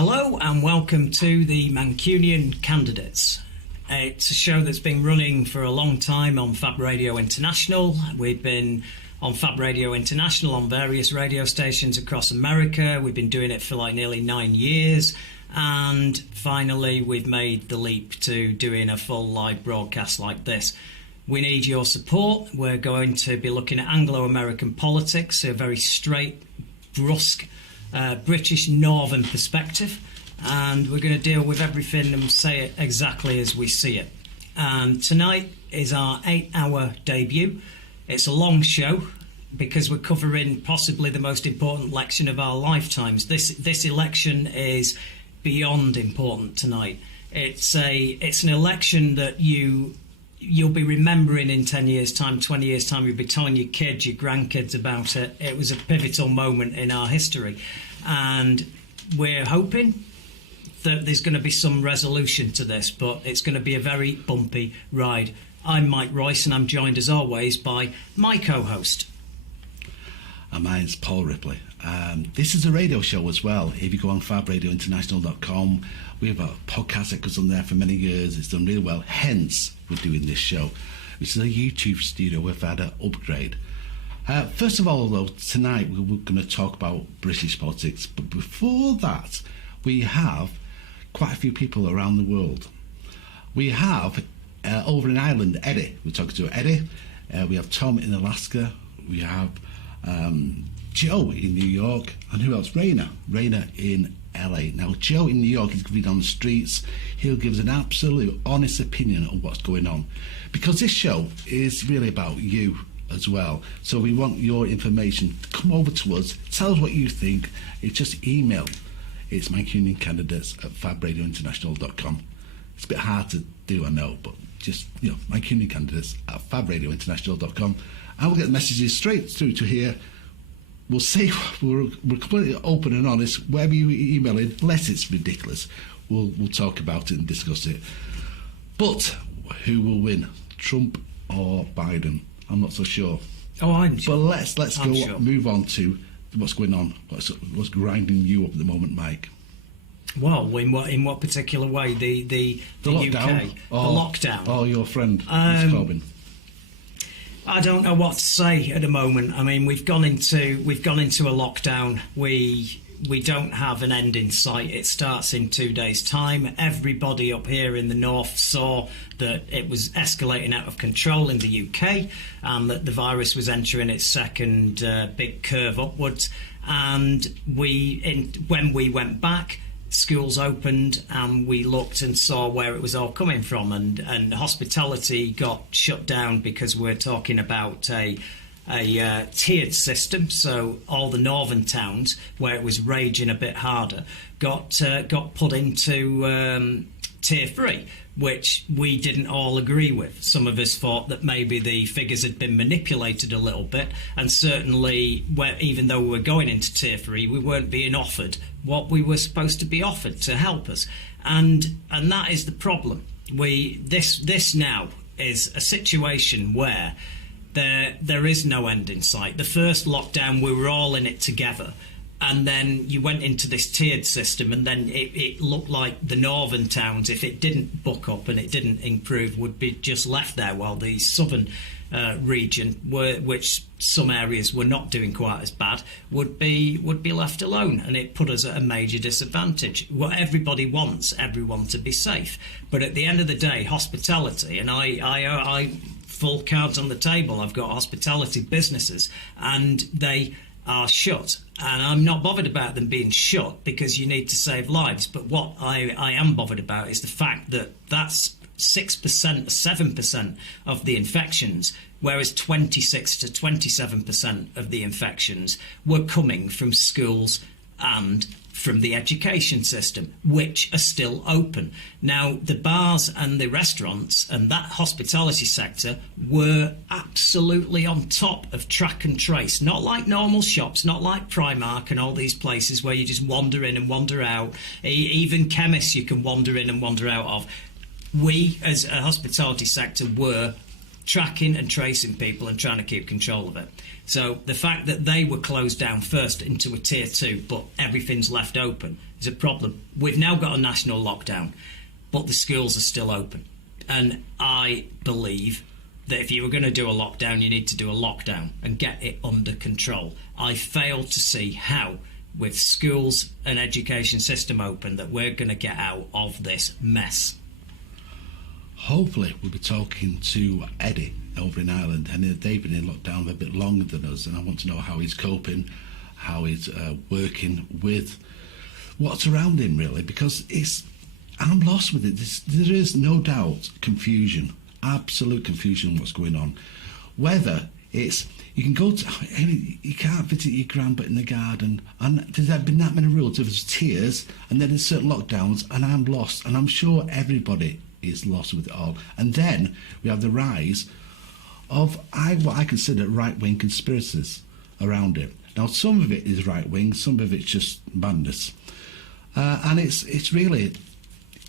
Hello and welcome to the Mancunian Candidates. It's a show that's been running for a long time on Fab Radio International. We've been on Fab Radio International on various radio stations across America. We've been doing it for like nearly 9 years. And finally, we've made the leap to doing a full live broadcast like this. We need your support. We're going to be looking at Anglo-American politics, a very straight, brusque, British Northern perspective, and we're going to deal with everything and say it exactly as we see it. And tonight is our 8-hour debut. It's a long show because we're covering possibly the most important election of our lifetimes. This election is beyond important tonight. It's an election that you'll be remembering in 10 years' time, 20 years' time. You'll be telling your kids, your grandkids about it. It was a pivotal moment in our history. And we're hoping that there's going to be some resolution to this, but it's going to be a very bumpy ride. I'm Mike Royce, and I'm joined, as always, by my co-host. And mine's Paul Ripley. This is a radio show as well. If you go on fabradiointernational.com, we have a podcast that goes on there for many years. It's done really well. Hence, we're doing this show, which is a YouTube studio. We've had an upgrade. First of all, though, tonight we're going to talk about British politics. But before that, we have quite a few people around the world. We have, over in Ireland, Eddie. We're talking to Eddie. We have Tom in Alaska. We have Joe in New York. And who else? Raina in LA. Now, Joe in New York is going to be on the streets. He'll give us an absolute honest opinion on what's going on. Because this show is really about you as well. So we want your information. Come over to us. Tell us what you think. It's just email. It's Mancunian Candidates at fabradiointernational.com. It's a bit hard to do, I know, but just, Mancunian Candidates at fabradiointernational.com. And we'll get the messages straight through to here. We'll say we're completely open and honest. Wherever you email in, unless it's ridiculous, we'll talk about it and discuss it. But who will win, Trump or Biden? I'm not so sure. Oh, I'm sure. But let's go sure. Move on to what's going on. What's grinding you up at the moment, Mike? Well, in what particular way? The lockdown, UK, the lockdown. Oh, your friend, Mr. Corbyn. I don't know what to say at the moment. I mean, we've gone into a lockdown. We don't have an end in sight. It starts in 2 days' time. Everybody up here in the north saw that it was escalating out of control in the UK, and that the virus was entering its second big curve upwards. And when we went back, schools opened, and we looked and saw where it was all coming from, and hospitality got shut down because we're talking about a tiered system. So all the northern towns where it was raging a bit harder got put into tier 3, which we didn't all agree with. Some of us thought that maybe the figures had been manipulated a little bit, and certainly even though we were going into tier 3, we weren't being offered what we were supposed to be offered to help us, and that is the problem. This now is a situation where there is no end in sight. The first lockdown, we were all in it together, and then you went into this tiered system, and then it looked like the northern towns, if it didn't buck up and it didn't improve, would be just left there, while the southern region, which some areas were not doing quite as bad, would be left alone, and it put us at a major disadvantage. What everybody wants, everyone to be safe, but at the end of the day, hospitality, and I full cards on the table. I've got hospitality businesses, and they are shut, and I'm not bothered about them being shut because you need to save lives. But what I am bothered about is the fact that that's 6% or 7% of the infections, whereas 26 to 27% of the infections were coming from schools and from the education system, which are still open. Now, the bars and the restaurants and that hospitality sector were absolutely on top of track and trace, not like normal shops, not like Primark and all these places where you just wander in and wander out. Even chemists you can wander in and wander out of. We, as a hospitality sector, were tracking and tracing people and trying to keep control of it. So the fact that they were closed down first into a tier 2, but everything's left open, is a problem. We've now got a national lockdown, but the schools are still open. And I believe that if you were going to do a lockdown, you need to do a lockdown and get it under control. I fail to see how, with schools and education system open, that we're going to get out of this mess. Hopefully we'll be talking to Eddie over in Ireland, and they've been in lockdown a bit longer than us, and I want to know how he's coping, how he's working with what's around him, really, because I'm lost with it. There is no doubt confusion, absolute confusion what's going on. Whether it's, you can go to, you can't visit your grandpa in the garden, and there's been that many rules. There's tiers, and then there's certain lockdowns, and I'm lost, and I'm sure everybody is lost with it all. And then we have the rise of what I consider right-wing conspiracies around it. Now, some of it is right-wing, some of it's just madness, and it's really,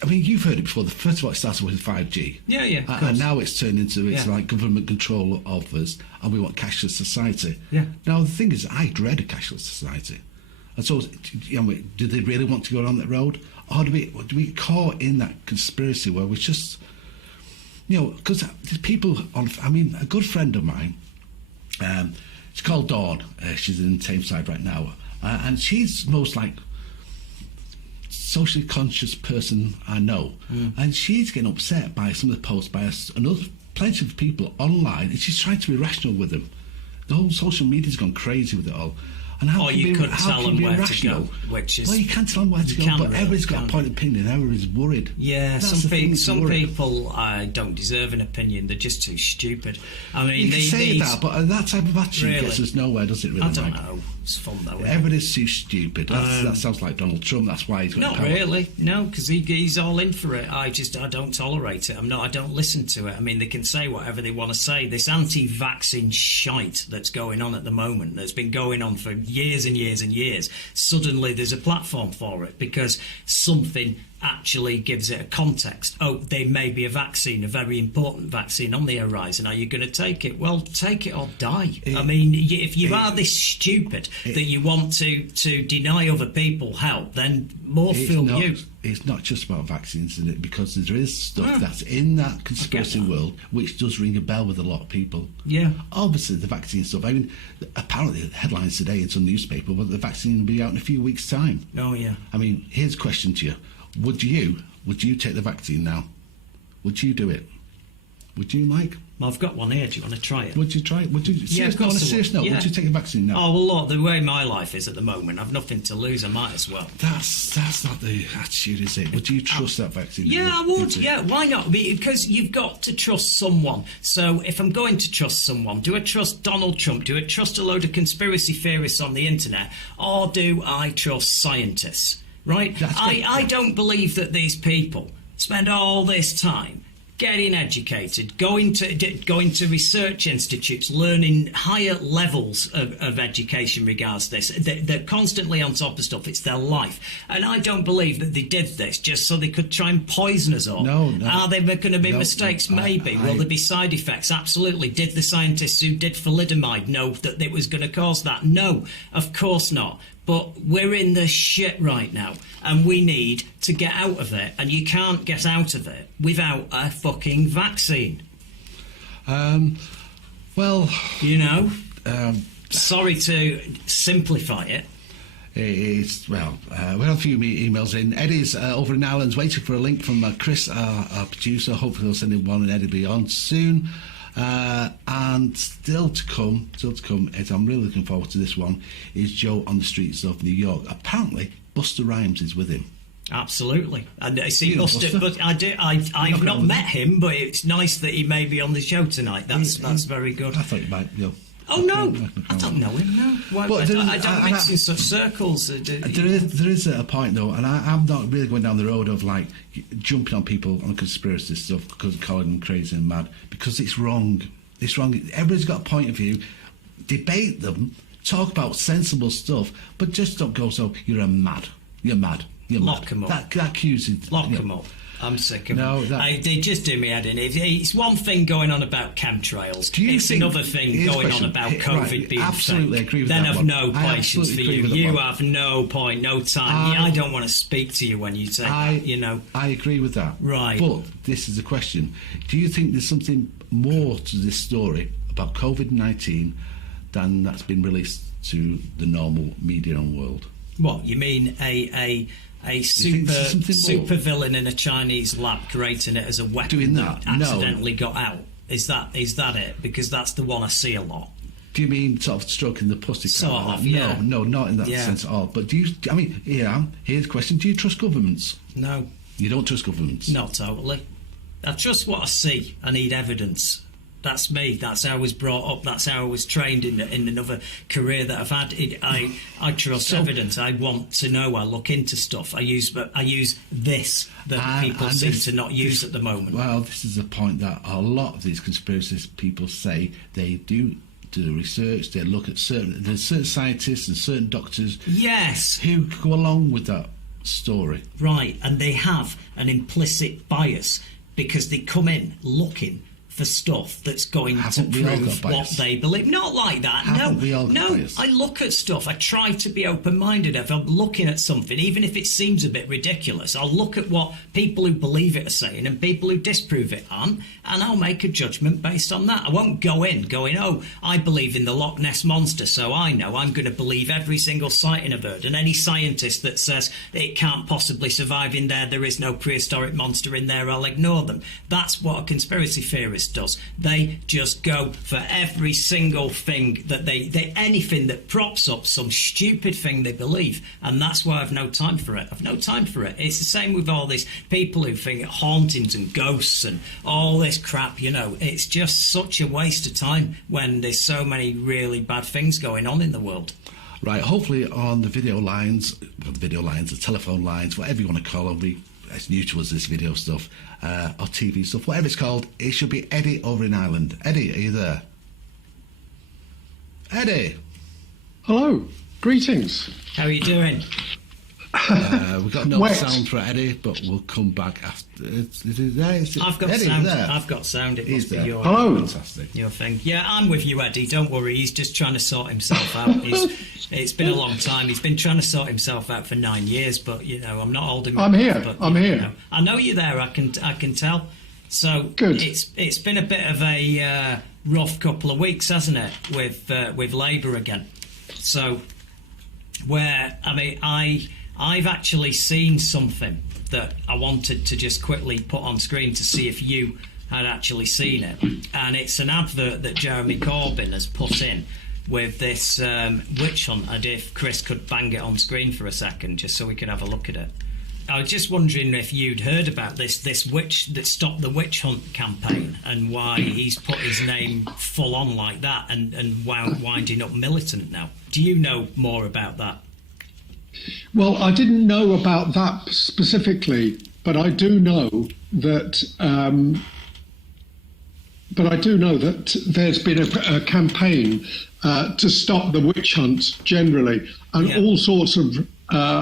I mean, you've heard it before. First of all, it started with 5G. Yeah, And now it's turned into, like government control of us, and we want cashless society. Yeah. Now, the thing is, I dread a cashless society. And so, do they really want to go down that road? Or do we get caught in that conspiracy where we just, because there's people on, I mean, a good friend of mine, she's called Dawn, she's in Tameside right now, and she's most like socially conscious person I know, and she's getting upset by some of the posts by plenty of people online, and she's trying to be rational with them. The whole social media's gone crazy with it all. And how you couldn't tell them where to go, which is... Well, you can't tell them where to go, but everybody's got a point of opinion, everybody's worried. Yeah, some people don't deserve an opinion, they're just too stupid. I mean, you can say that, but that type of attitude gets us nowhere, does it really? I don't know. It's fun though. Everybody's too stupid. That sounds like Donald Trump. That's why he's got power. Not really. No, because he's all in for it. I don't tolerate it. I don't listen to it. I mean, they can say whatever they want to say. This anti-vaccine shite that's going on at the moment, that's been going on for years and years and years. Suddenly, there's a platform for it because something actually gives it a context. Oh, there may be a vaccine, a very important vaccine on the horizon. Are you going to take it? Well, take it or die. I mean, if you are this stupid that you want to deny other people help, then more fool you. It's not just about vaccines, isn't it? Because there is stuff that's in that conspiracy world which does ring a bell with a lot of people. Yeah. Obviously, the vaccine stuff. I mean, apparently, the headlines today in some newspaper were that the vaccine will be out in a few weeks' time. Oh, yeah. I mean, here's a question to you. Would you take the vaccine now? Would you do it? Would you, Mike? Well, I've got one here. Do you want to try it? Would you try it? Would you? Yeah, of course. On a serious note, would you take the vaccine now? Oh, well, look, the way my life is at the moment, I've nothing to lose. I might as well. That's not the attitude, is it? Would you trust that vaccine? Yeah, I would. Yeah, why not? Because you've got to trust someone. So if I'm going to trust someone, do I trust Donald Trump? Do I trust a load of conspiracy theorists on the internet? Or do I trust scientists? Right? I don't believe that these people spend all this time getting educated, going to research institutes, learning higher levels of education regards this. They're constantly on top of stuff. It's their life. And I don't believe that they did this just so they could try and poison us all. No. Are there going to be mistakes? Maybe. Will there be side effects? Absolutely. Did the scientists who did thalidomide know that it was going to cause that? No, of course not. But we're in the shit right now, and we need to get out of it. And you can't get out of it without a fucking vaccine. Well, sorry to simplify it. We have a few emails in. Eddie's over in Ireland's waiting for a link from Kris, our producer. Hopefully they'll send him one, and Eddie will be on soon. And still to come, as I'm really looking forward to this one, is Joe on the streets of New York. Apparently, Busta Rhymes is with him. Absolutely. And I see Busta, but I've not met him, but it's nice that he may be on the show tonight. That's very good. I thought you might, Oh no, I don't know him. No, I don't mix in such circles. There is a point though, and I'm not really going down the road of like jumping on people on conspiracy stuff because calling them crazy and mad, because it's wrong. It's wrong. Everybody's got a point of view. Debate them, talk about sensible stuff, but just don't go. So you're mad. You're mad. Lock them up. That accuses. Lock them up. I'm sick of No, it. They just do me head in. It's one thing going on about chemtrails. It's another thing going on about COVID being absolutely fake. agree with then that I've one. no I patience for absolutely you. agree with You that one. have no point, no time. I don't want to speak to you when you say that, you know. I agree with that. Right. But this is a question. Do you think there's something more to this story about COVID-19 than that's been released to the normal media and world? What, you mean a super villain in a Chinese lab creating it as a weapon doing that? Accidentally got out? Is that it? Because that's the one I see a lot. Do you mean sort of stroking the pussy? Sort of, yeah. No, not in that sense at all. But do you? I mean, here's the question: do you trust governments? No. You don't trust governments? Not totally. I trust what I see. I need evidence. That's me. That's how I was brought up. That's how I was trained in another career that I've had. I trust evidence. I want to know. I look into stuff. I use this that people seem to not use at the moment. Well, this is a point that a lot of these conspiracy people say they do research. They look at there's certain scientists and certain doctors. Yes. Who go along with that story. Right, and they have an implicit bias because they come in looking for stuff that's going to prove what they believe. Not like that. No. I look at stuff. I try to be open-minded. If I'm looking at something, even if it seems a bit ridiculous, I'll look at what people who believe it are saying and people who disprove it aren't, and I'll make a judgment based on that. I won't go in going, oh, I believe in the Loch Ness Monster, so I know I'm going to believe every single sighting I've heard. And any scientist that says it can't possibly survive in there is no prehistoric monster in there, I'll ignore them. That's what a conspiracy theorist does. They just go for every single thing that they anything that props up some stupid thing they believe, and that's why I've no time for it. It's the same with all these people who think hauntings and ghosts and all this crap, you know. It's just such a waste of time when there's so many really bad things going on in the world. Right, hopefully on the the telephone lines, whatever you want to call them, it's new to us, this video stuff, or TV stuff, whatever it's called, it should be Eddie over in Ireland. Eddie, are you there? Eddie! Hello, greetings. How are you doing? We've got no sound for Eddie, but we'll come back after. I've got Eddie, sound. there. I've got sound. It He's must be there. your, Hello. Fantastic. Your thing. Yeah, I'm with you, Eddie. Don't worry. He's just trying to sort himself out. It's been a long time. He's been trying to sort himself out for 9 years, but you know, I'm not holding. I'm here. But, I'm here. You know, I know you're there. I can tell. So good. It's been a bit of a rough couple of weeks, hasn't it, with Labour again? So I've actually seen something that I wanted to just quickly put on screen to see if you had actually seen it. And it's an advert that Jeremy Corbyn has put in with this witch hunt. And if Kris could bang it on screen for a second, just so we could have a look at it. I was just wondering if you'd heard about this witch that stopped the witch hunt campaign and why he's put his name full on like that and winding up militant now. Do you know more about that? Well, I didn't know about that specifically, but I do know that. There's been a campaign to stop the witch hunt generally, and all sorts of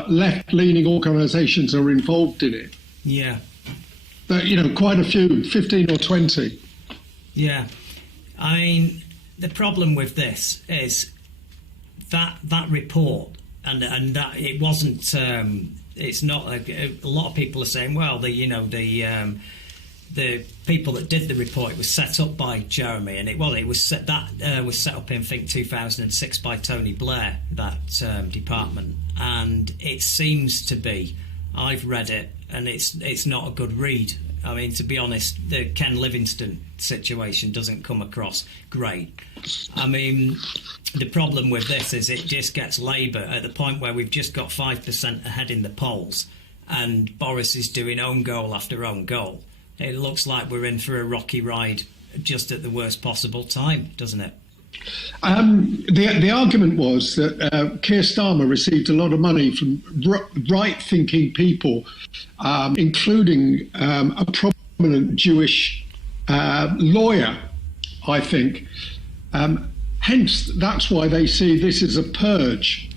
left-leaning organisations are involved in it. Yeah. But, you know, quite a few, 15 or 20. Yeah. I mean, the problem with this is that report. And that it wasn't. It's not. A lot of people are saying, well, the people that did the report, it was set up by Jeremy, and it was set up in, I think, 2006 by Tony Blair, that department, and it seems to be. I've read it, and it's not a good read. I mean, to be honest, the Ken Livingstone situation doesn't come across great. I mean, the problem with this is it just gets Labour at the point where we've just got 5% ahead in the polls, and Boris is doing own goal after own goal. It looks like we're in for a rocky ride just at the worst possible time, doesn't it? The argument was that Keir Starmer received a lot of money from right-thinking people, including a prominent Jewish lawyer, I think. Hence, that's why they see this as a purge.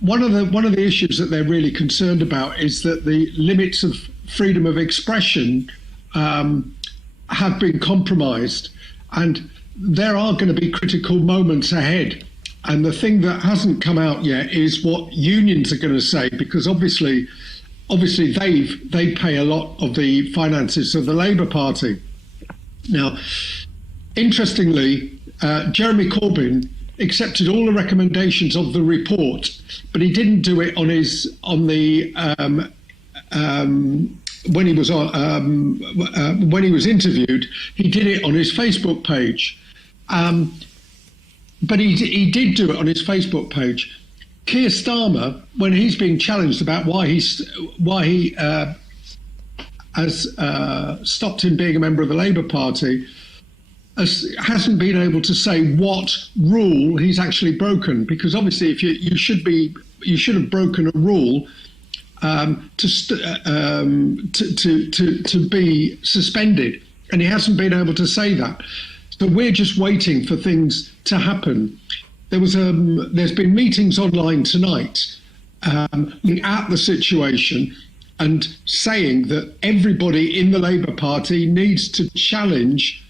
one of the issues that they're really concerned about is that the limits of freedom of expression have been compromised, and there are going to be critical moments ahead. And the thing that hasn't come out yet is what unions are going to say, because obviously they pay a lot of the finances of the Labour Party. Now, interestingly, Jeremy Corbyn accepted all the recommendations of the report, but he didn't do it when he was interviewed. He did it on his Facebook page. But he did do it on his Facebook page. Keir Starmer, when he's being challenged about why he has stopped him being a member of the Labour Party, hasn't been able to say what rule he's actually broken. Because obviously, if you should have broken a rule to be suspended, and he hasn't been able to say that. So we're just waiting for things to happen. There's been meetings online tonight looking at the situation and saying that everybody in the Labour Party needs to challenge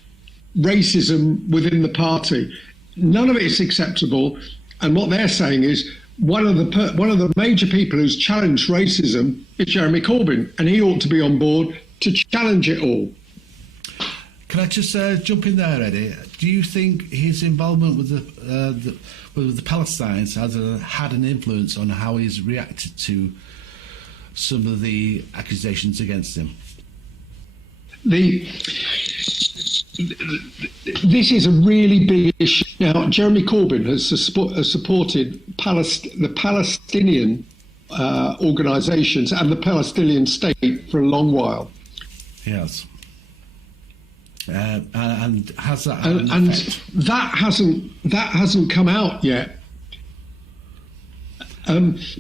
racism within the party. None of it is acceptable, and what they're saying is one of the major people who's challenged racism is Jeremy Corbyn, and he ought to be on board to challenge it all. Can I just jump in there, Eddie? Do you think his involvement with the Palestinians has had an influence on how he's reacted to some of the accusations against him? This is a really big issue. Now, Jeremy Corbyn has supported the Palestinian organisations and the Palestinian state for a long while. Yes. And has that had an and effect? that hasn't come out yet,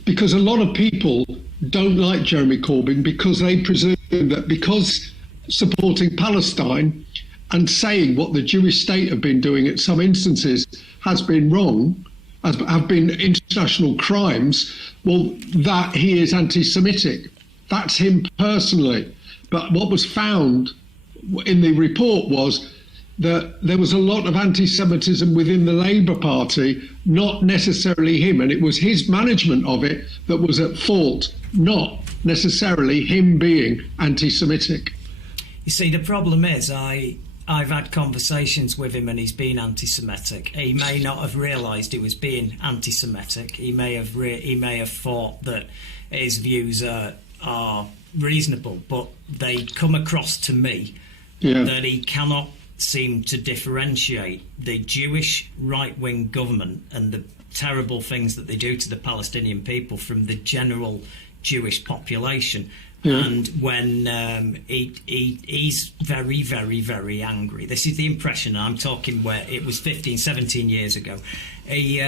because a lot of people don't like Jeremy Corbyn because they presume that because supporting Palestine and saying what the Jewish state have been doing at some instances has been wrong, have been international crimes, well, that he is anti-Semitic. That's him personally. But what was found in the report was that there was a lot of anti-Semitism within the Labour Party, not necessarily him, and it was his management of it that was at fault, not necessarily him being anti-Semitic. You see, the problem is I've had conversations with him and he's been anti-Semitic. He may not have realised he was being anti-Semitic. He may have thought that his views are reasonable, but they come across to me that he cannot seem to differentiate the Jewish right-wing government and the terrible things that they do to the Palestinian people from the general Jewish population. And when he's very, very, very angry. This is the impression I'm talking where it was 15, 17 years ago. He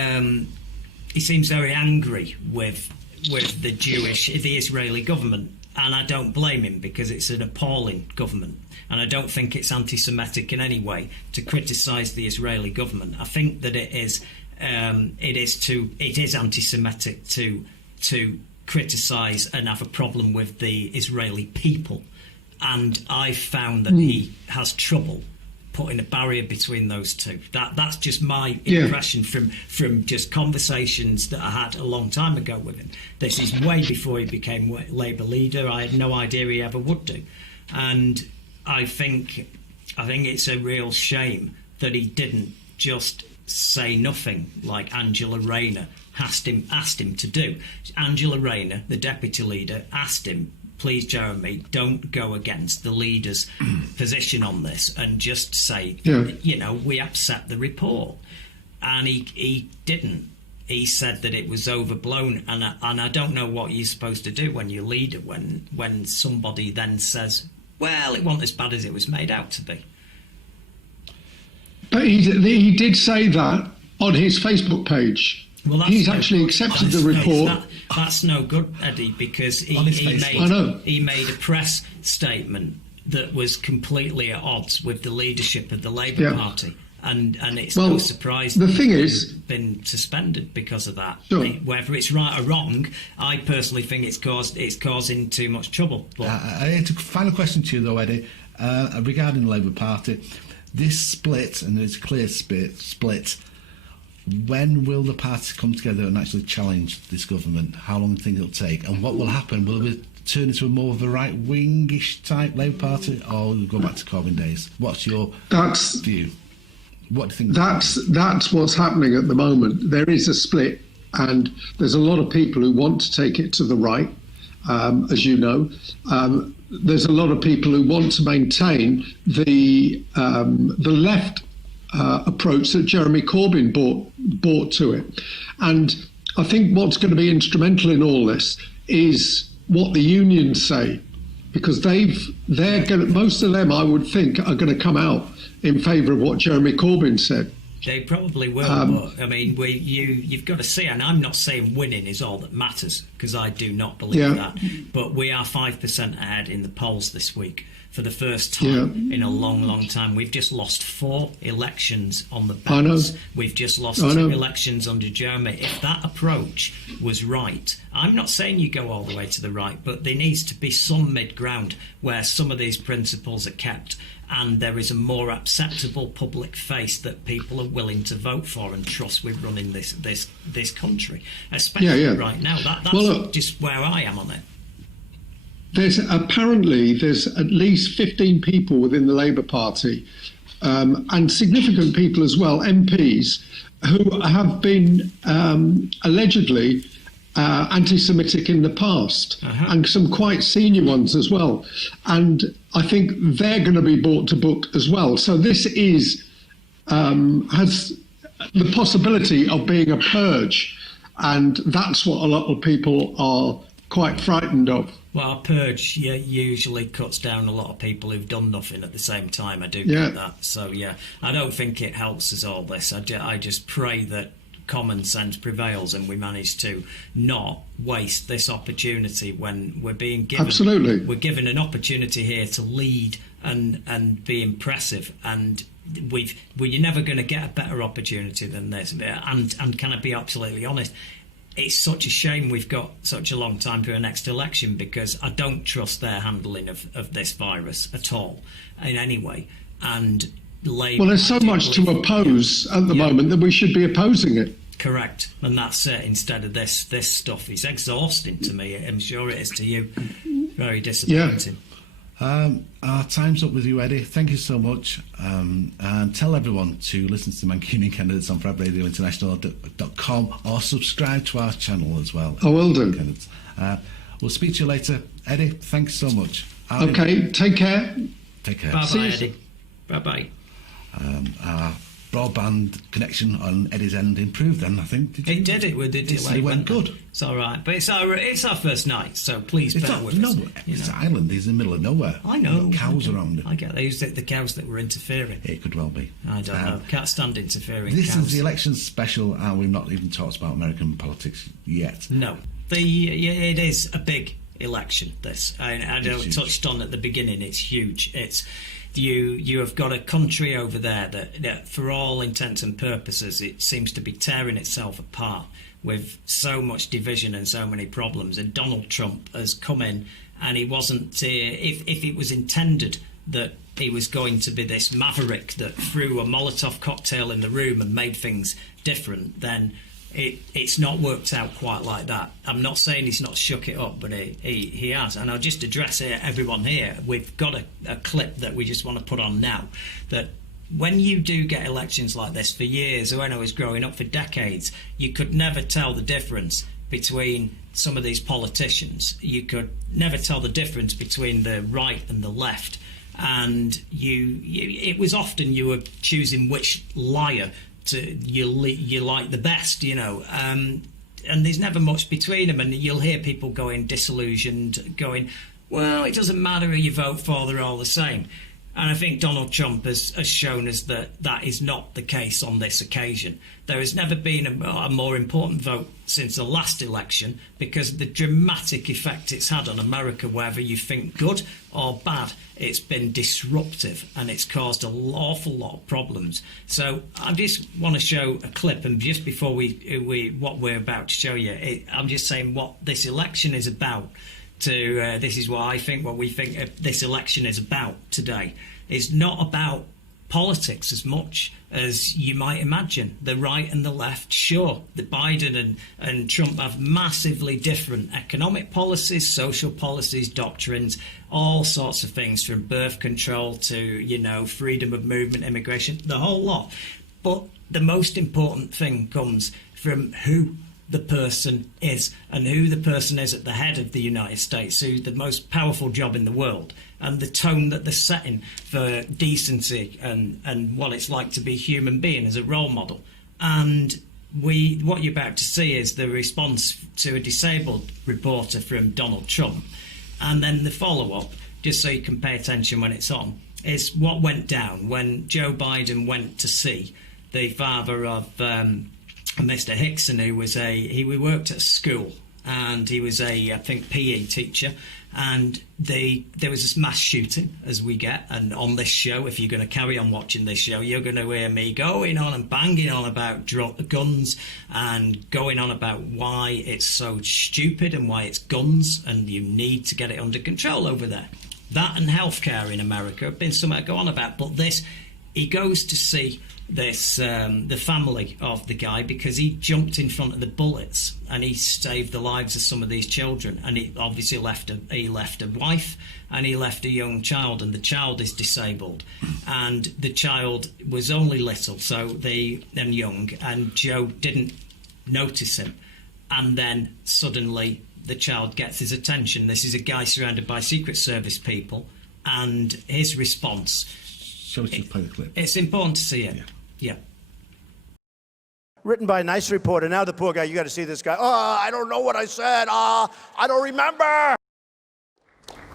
seems very angry with the Israeli government. And I don't blame him, because it's an appalling government. And I don't think it's anti-Semitic in any way to criticise the Israeli government. I think that it is anti-Semitic to criticise and have a problem with the Israeli people. And I found that he has trouble putting a barrier between those two. That's just my impression from just conversations that I had a long time ago with him. This is way before he became Labour leader. I had no idea he ever would do. And I think it's a real shame that he didn't just say nothing like Angela Rayner asked him to do. Angela Rayner, the deputy leader, asked him, please, Jeremy, don't go against the leader's position on this and just say, we upset the report. And he didn't. He said that it was overblown. And I don't know what you're supposed to do when you're leader, when somebody then says, well, it wasn't as bad as it was made out to be. But he did say that on his Facebook page. Well, he's actually accepted the report. That's no good, Eddie, because he made a press statement that was completely at odds with the leadership of the Labour Party. And it's Well, no surprise the that thing he's is- been suspended because of that. Sure. Whether it's right or wrong, I personally think it's causing too much trouble. But I had a final question to you, though, Eddie, regarding the Labour Party. This split, and there's a clear split, when will the party come together and actually challenge this government? How long do you think it'll take? And what will happen? Will it turn into a more of a right-wingish type Labour Party, or will it go back to Corbyn days? What's your view? What do you think? That's what's happening at the moment. There is a split, and there's a lot of people who want to take it to the right, as you know. There's a lot of people who want to maintain the left approach that Jeremy Corbyn brought to it. And I think what's going to be instrumental in all this is what the unions say, because most of them, I would think, are going to come out in favour of what Jeremy Corbyn said. they probably will, but I mean, you've got to see, and I'm not saying winning is all that matters, because I do not believe that, but we are 5% ahead in the polls this week for the first time in a long, long time. We've just lost 4 elections on the bounce. We've just lost 2 elections under Jeremy. If that approach was right, I'm not saying you go all the way to the right, but there needs to be some mid-ground where some of these principles are kept and there is a more acceptable public face that people are willing to vote for and trust with running this country, especially right now. That's just where I am on it. There's at least 15 people within the Labour Party, and significant people as well, MPs, who have been allegedly anti-Semitic in the past, and some quite senior ones as well. And I think they're going to be brought to book as well. So this has the possibility of being a purge, and that's what a lot of people are quite frightened of. Well, a purge usually cuts down a lot of people who've done nothing at the same time. I do get that. So, I don't think it helps us all this. I just pray that common sense prevails and we manage to not waste this opportunity when we're being given. Absolutely. We're given an opportunity here to lead and be impressive, and you're never going to get a better opportunity than this. And can I be absolutely honest? It's such a shame we've got such a long time to the next election, because I don't trust their handling of this virus at all in any way. And Labour, well, there's so much to oppose at the moment that we should be opposing it. Correct, and that's it. Instead of this stuff, it's exhausting to me. I'm sure it is to you. Very disappointing. Our time's up with you, Eddie. Thank you so much. And tell everyone to listen to the Mancunian Candidates on FabRadioInternational.com or subscribe to our channel as well. I will do. We'll speak to you later. Eddie, thanks so much. Okay, take care. Take care. Bye-bye, Eddie. Bye-bye. Our broadband connection on Eddie's end improved then, I think. It did. It went good. It's all right. But it's our first night, so please bear with us. It's an island. It's in the middle of nowhere. I know. Cows around it. I get those. The cows that were interfering. It could well be. I don't know. Can't stand interfering This cows. is the election special, and we've not even talked about American politics yet. No. It is a big election, this. I touched on at the beginning, it's huge. It's you have got a country over there that for all intents and purposes it seems to be tearing itself apart with so much division and so many problems, and Donald Trump has come in, and he wasn't if it was intended that he was going to be this maverick that threw a Molotov cocktail in the room and made things different, then it's not worked out quite like that. I'm not saying he's not shook it up, but he has. And I'll just address everyone here. We've got a clip that we just want to put on now, that when you do get elections like this, for years, when I was growing up, for decades, you could never tell the difference between some of these politicians. You could never tell the difference between the right and the left. And it was often you were choosing which liar you like the best, and there's never much between them, and you'll hear people going disillusioned, going, well, it doesn't matter who you vote for, they're all the same. And I think Donald Trump has shown us that that is not the case on this occasion. There has never been a more important vote since the last election, because of the dramatic effect it's had on America, whether you think good or bad. It's been disruptive, and it's caused an awful lot of problems. So I just want to show a clip, and just before what we're about to show you, I'm just saying what this election is about. This is what I think, what we think this election is about today. It's not about politics as much as you might imagine. The right and the left, sure, the Biden and Trump have massively different economic policies, social policies, doctrines, all sorts of things, from birth control to, freedom of movement, immigration, the whole lot. But the most important thing comes from who the person is, and who the person is at the head of the United States, who's the most powerful job in the world, and the tone that they're setting for decency and what it's like to be a human being as a role model. And what you're about to see is the response to a disabled reporter from Donald Trump, and then the follow-up, just so you can pay attention when it's on, is what went down when Joe Biden went to see the father of Mr. Hickson, who was he worked at school, and he was I think, PE teacher, and there was this mass shooting, as we get. And on this show, if you're going to carry on watching this show, you're going to hear me going on and banging on about guns, and going on about why it's so stupid and why it's guns, and you need to get it under control over there. That and healthcare in America have been something to go on about. But this, he goes to see the family of the guy, because he jumped in front of the bullets and he saved the lives of some of these children, and he obviously left a wife, and he left a young child, and the child is disabled, and the child was only little, and young, and Joe didn't notice him, and then suddenly the child gets his attention. This is a guy surrounded by Secret Service people, and his response. Shall we just play the clip? It's important to see it. Yeah. Written by a nice reporter. Now the poor guy, you got to see this guy. Oh, I don't know what I said. I don't remember.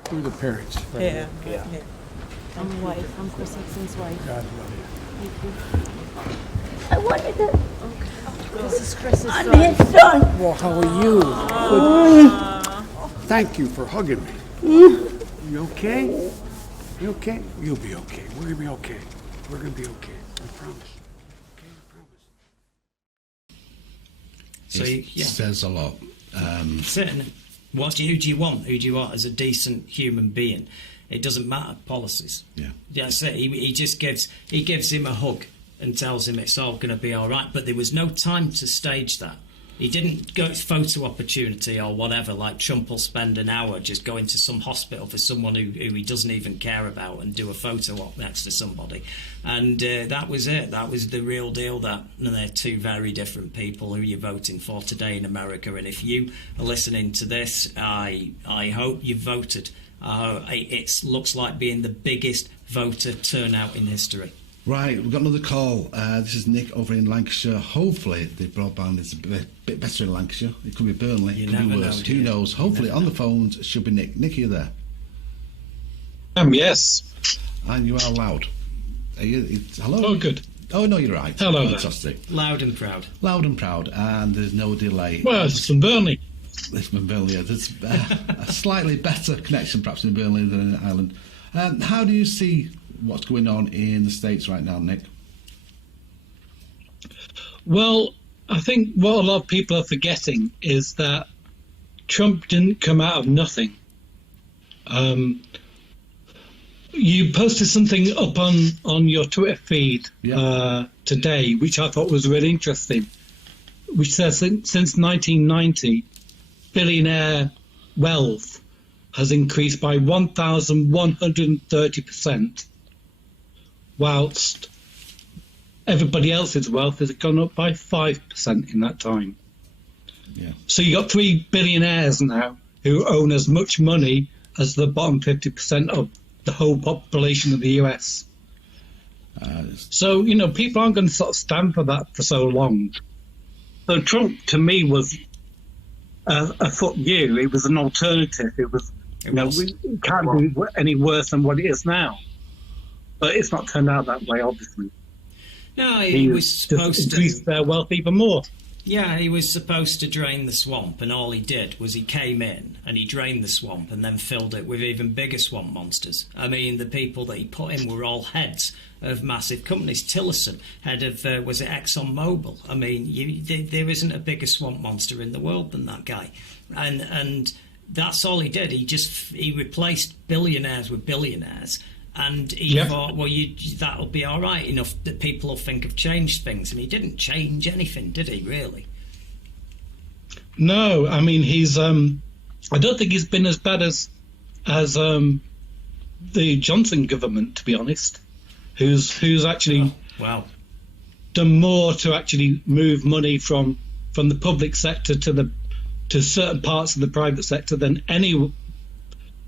Who are the parents? Yeah. I'm the wife. I'm Kris Hickson's wife. God love you. I wanted to. Okay. This is Chris's son. I'm his son. Well, how are you? Good. Thank you for hugging me. You okay? You okay? You'll be okay. We're gonna be okay. We're gonna be okay. I promise. Okay, I promise. So It says a lot. Certain. Who do you want? Who do you want as a decent human being? It doesn't matter policies. Yeah. That's it. He just gives him a hug and tells him it's all going to be all right. But there was no time to stage that. He didn't go to photo opportunity or whatever, like Trump will spend an hour just going to some hospital for someone who he doesn't even care about and do a photo op next to somebody. And that was it. That was the real deal. That they're two very different people who you're voting for today in America. And if you are listening to this, I hope you voted. It looks like being the biggest voter turnout in history. Right, we've got another call. This is Nick over in Lancashire. Hopefully the broadband is a bit better in Lancashire. It could be Burnley, it could be worse. Who knows? Hopefully on the phones should be Nick. Nick, are you there? Yes. And you are loud. Are you? Hello? Oh, good. Oh, no, you're right. Hello. Fantastic. Loud and proud. Loud and proud, and there's no delay. Well, it's from Burnley. It's from Burnley. There's a slightly better connection perhaps in Burnley than in Ireland. How do you see what's going on in the States right now, Nick? Well, I think what a lot of people are forgetting is that Trump didn't come out of nothing. You posted something up on your Twitter feed today, which I thought was really interesting, which says since 1990, billionaire wealth has increased by 1,130%, whilst everybody else's wealth has gone up by 5% in that time. Yeah. So you got 3 billionaires now who own as much money as the bottom 50% of the whole population of the US. So, people aren't going to sort of stand for that for so long. So Trump, to me, was a fuck you. It was an alternative. It was, we can't do any worse than what it is now. But it's not turned out that way, obviously. No, he was supposed to increase their wealth even more. Yeah, he was supposed to drain the swamp, and all he did was he came in and he drained the swamp and then filled it with even bigger swamp monsters. I mean, the people that he put in were all heads of massive companies. Tillerson, head of, was it ExxonMobil? I mean, there isn't a bigger swamp monster in the world than that guy. And that's all he did. He replaced billionaires with billionaires. And he thought, well, that'll be all right enough that people will think have changed things. And he didn't change anything, did he, really? No, I mean, he's... I don't think he's been as bad as the Johnson government, to be honest, who's actually done more to actually move money from the public sector to certain parts of the private sector than any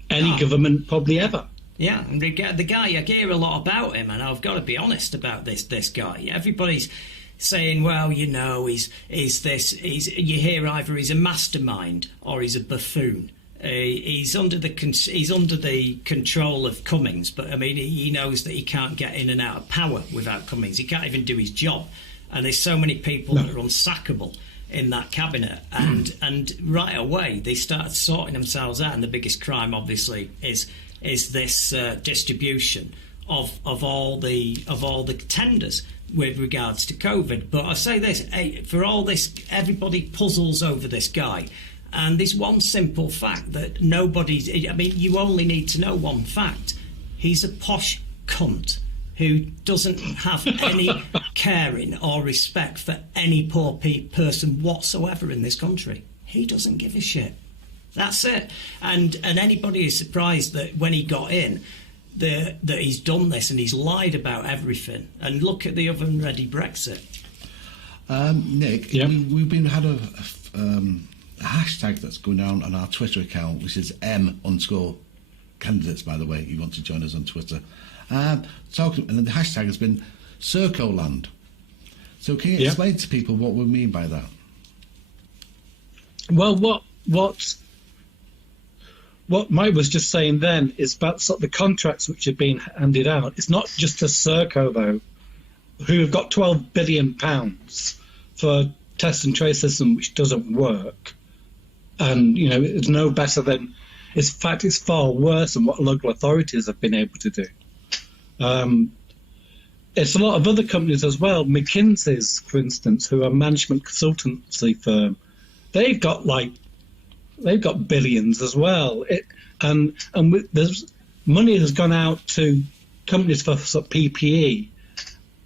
government probably ever. Yeah, and the guy, I hear a lot about him, and I've got to be honest about this guy. Everybody's saying, well, you know, you hear either he's a mastermind or he's a buffoon. He's under the control of Cummings, but I mean, he knows that he can't get in and out of power without Cummings. He can't even do his job, and there's so many people that are unsackable in that cabinet, and right away they started sorting themselves out. And the biggest crime, obviously, is this distribution of all the tenders with regards to COVID. But I say this, for all this, everybody puzzles over this guy, and there's one simple fact that you only need to know one fact. He's a posh cunt who doesn't have any caring or respect for any poor person whatsoever in this country. He doesn't give a shit. That's it. And anybody is surprised that when he got in, that he's done this and he's lied about everything. And look at the oven-ready Brexit. Nick, we've had a hashtag that's going down on our Twitter account, which is M_candidates, by the way, if you want to join us on Twitter. And the hashtag has been Circoland. So can you explain to people what we mean by that? Well, what Mike was just saying then is about sort of the contracts which have been handed out. It's not just to Serco, though, who have got £12 billion for a test and trace system which doesn't work. And, you know, it's no better than... In fact, it's far worse than what local authorities have been able to do. It's a lot of other companies as well. McKinsey's, for instance, who are a management consultancy firm, they've got billions as well. There's money has gone out to companies for sort of PPE.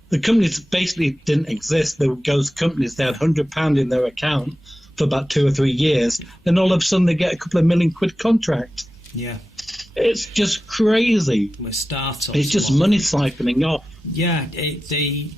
The companies basically didn't exist. They were ghost companies. They had £100 in their account for about 2 or 3 years. Then all of a sudden they get a couple of £1 million contract. Yeah. It's just crazy. With startups. It's just money siphoning off. Yeah, the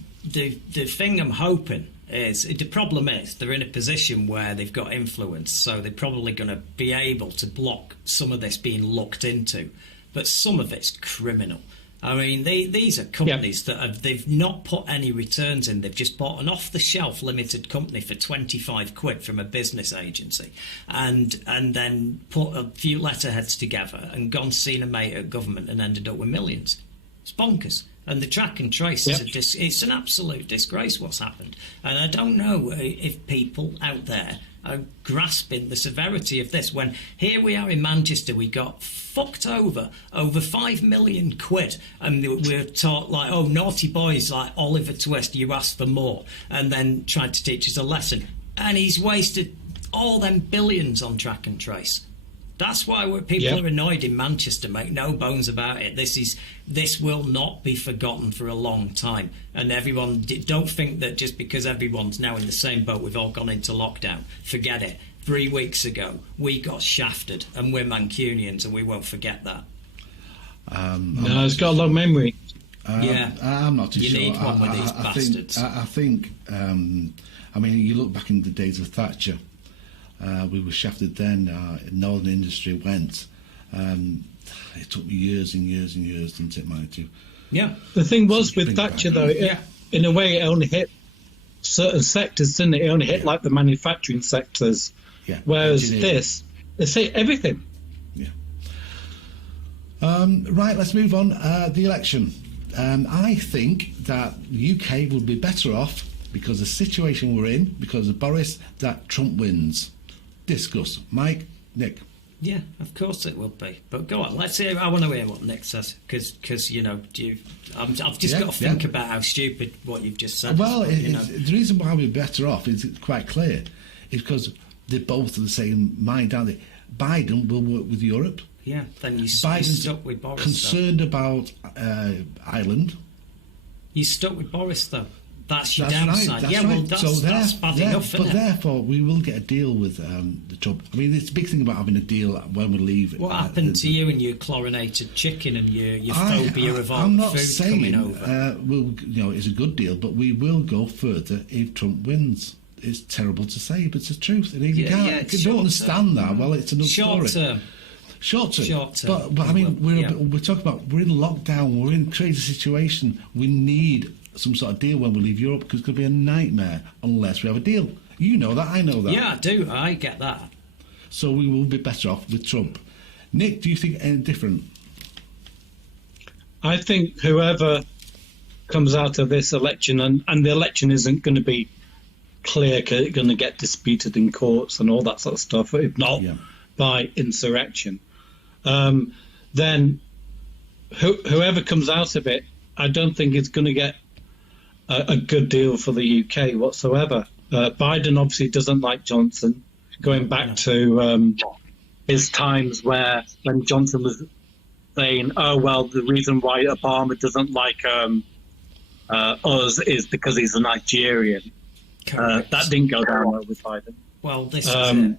thing I'm hoping is, the problem is they're in a position where they've got influence, so they're probably going to be able to block some of this being looked into. But some of it's criminal. I mean, these are companies that they've not put any returns in. They've just bought an off-the-shelf limited company for 25 quid from a business agency, and then put a few letterheads together and gone seen a mate at government and ended up with millions. It's bonkers. And the track and trace it's an absolute disgrace what's happened. And I don't know if people out there are grasping the severity of this, when here we are in Manchester, we got fucked over 5 million quid, and we're taught like, oh, naughty boys like Oliver Twist, you asked for more, and then tried to teach us a lesson, and he's wasted all them billions on track and trace. That's why people are annoyed in Manchester, make no bones about it. This will not be forgotten for a long time. And everyone, don't think that just because everyone's now in the same boat, we've all gone into lockdown. Forget it. 3 weeks ago, we got shafted, and we're Mancunians, and we won't forget that. No, it's got a long memory. I'm not too sure. You need one with these bastards. I think, I mean, you look back in the days of Thatcher. We were shafted then. Northern industry went. It took me years and years and years, didn't it, Mike? Yeah. The thing was with Thatcher, though, in a way, it only hit certain sectors, didn't it? It only hit like the manufacturing sectors. Yeah. Whereas this, they say everything. Yeah. Right, let's move on. The election. I think that UK will be better off because of the situation we're in, because of Boris, that Trump wins. Discuss. Mike, Nick. Yeah, of course it will be. But go on, let's hear. I want to hear what Nick says because you know, I've just got to think about how stupid what you've just said. Well, you know. the reason why we're better off is quite clear. It's because they're both of the same mind, aren't they? Biden will work with Europe. Yeah, then you're Biden's stuck with Boris. Concerned about Ireland. You're stuck with Boris, though. That's your That's downside. right, that's yeah, right. well, that's bad enough, but isn't it? therefore, we will get a deal with the Trump. I mean, it's a big thing about having a deal when we leave. What happened to you and your chlorinated chicken and your phobia of all I'm the not food saying, coming over? it's a good deal, but we will go further if Trump wins. It's terrible to say, but it's the truth. And if you it's don't understand that, well, it's another short story. term. Short term. Short term. But I mean, we're talking about, we're in lockdown, we're in a crazy situation. We need some sort of deal when we leave Europe because it's going to be a nightmare unless we have a deal. You know that, I know that. Yeah, I do. I get that. So we will be better off with Trump. Nick, do you think any different? I think whoever comes out of this election, and the election isn't going to be clear, going to get disputed in courts and all that sort of stuff, if not by insurrection, then whoever comes out of it, I don't think it's going to get a good deal for the UK whatsoever. Biden obviously doesn't like Johnson, going back to his times when Johnson was saying, oh, well, the reason why Obama doesn't like us is because he's a Nigerian. That didn't go down well with Biden. Well, this is it.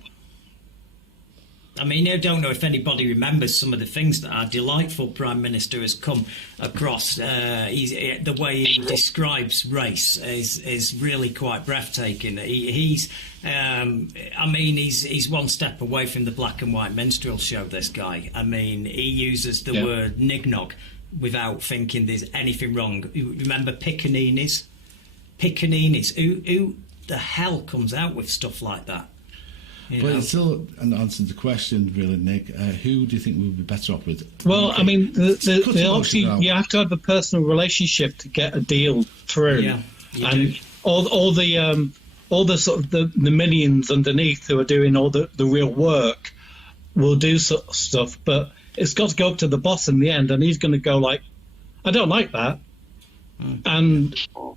I mean, I don't know if anybody remembers some of the things that our delightful Prime Minister has come across. The way he describes race is really quite breathtaking. He's one step away from the black and white minstrel show, this guy. I mean, he uses the word nignog without thinking there's anything wrong. Remember Piccaninnies? Piccaninnies. Who the hell comes out with stuff like that? But it's still an answer to the question, really, Nick. Who do you think we would be better off with? Well, I mean, obviously you have to have a personal relationship to get a deal through, and all the sort of the minions underneath who are doing all the real work will do sort of stuff, but it's got to go up to the boss in the end, and he's going to go like, I don't like that, and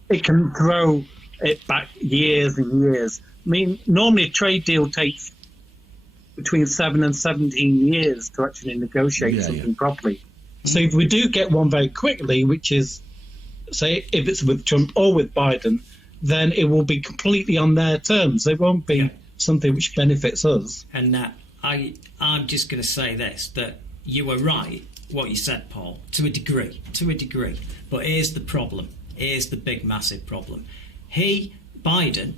it can throw it back years and years. I mean, normally a trade deal takes between 7 and 17 years to actually negotiate something properly. So if we do get one very quickly, which is, say, if it's with Trump or with Biden, then it will be completely on their terms. It won't be something which benefits us. And I'm just going to say this, that you were right, what you said, Paul, to a degree. But here's the problem. Here's the big, massive problem. Biden,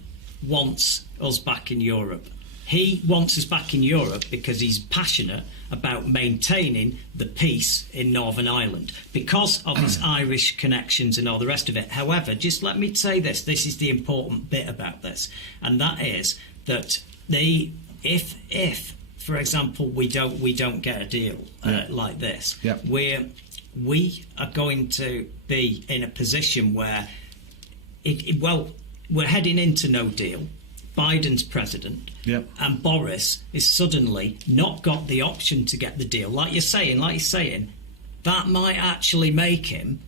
wants us back in Europe. He wants us back in Europe because he's passionate about maintaining the peace in Northern Ireland because of his Irish connections and all the rest of it. However, just let me say this is the important bit about this, and that is that if for example we don't get a deal like this, we are going to be in a position where we're heading into no deal. Biden's president, and Boris is suddenly not got the option to get the deal. Like you're saying, that might actually make him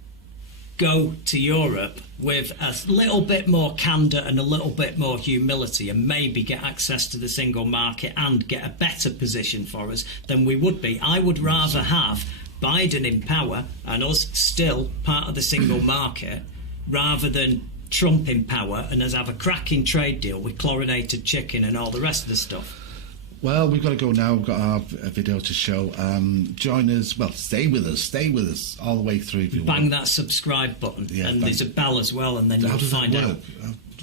go to Europe with a little bit more candour and a little bit more humility and maybe get access to the single market and get a better position for us than we would be. I would rather have Biden in power and us still part of the single market rather than Trump in power and us have a cracking trade deal with chlorinated chicken and all the rest of the stuff. Well, we've got to go now. We've got our video to show. Join us. Well, stay with us all the way through. If you Bang that subscribe button, and there's a bell as well, and then you'll find out.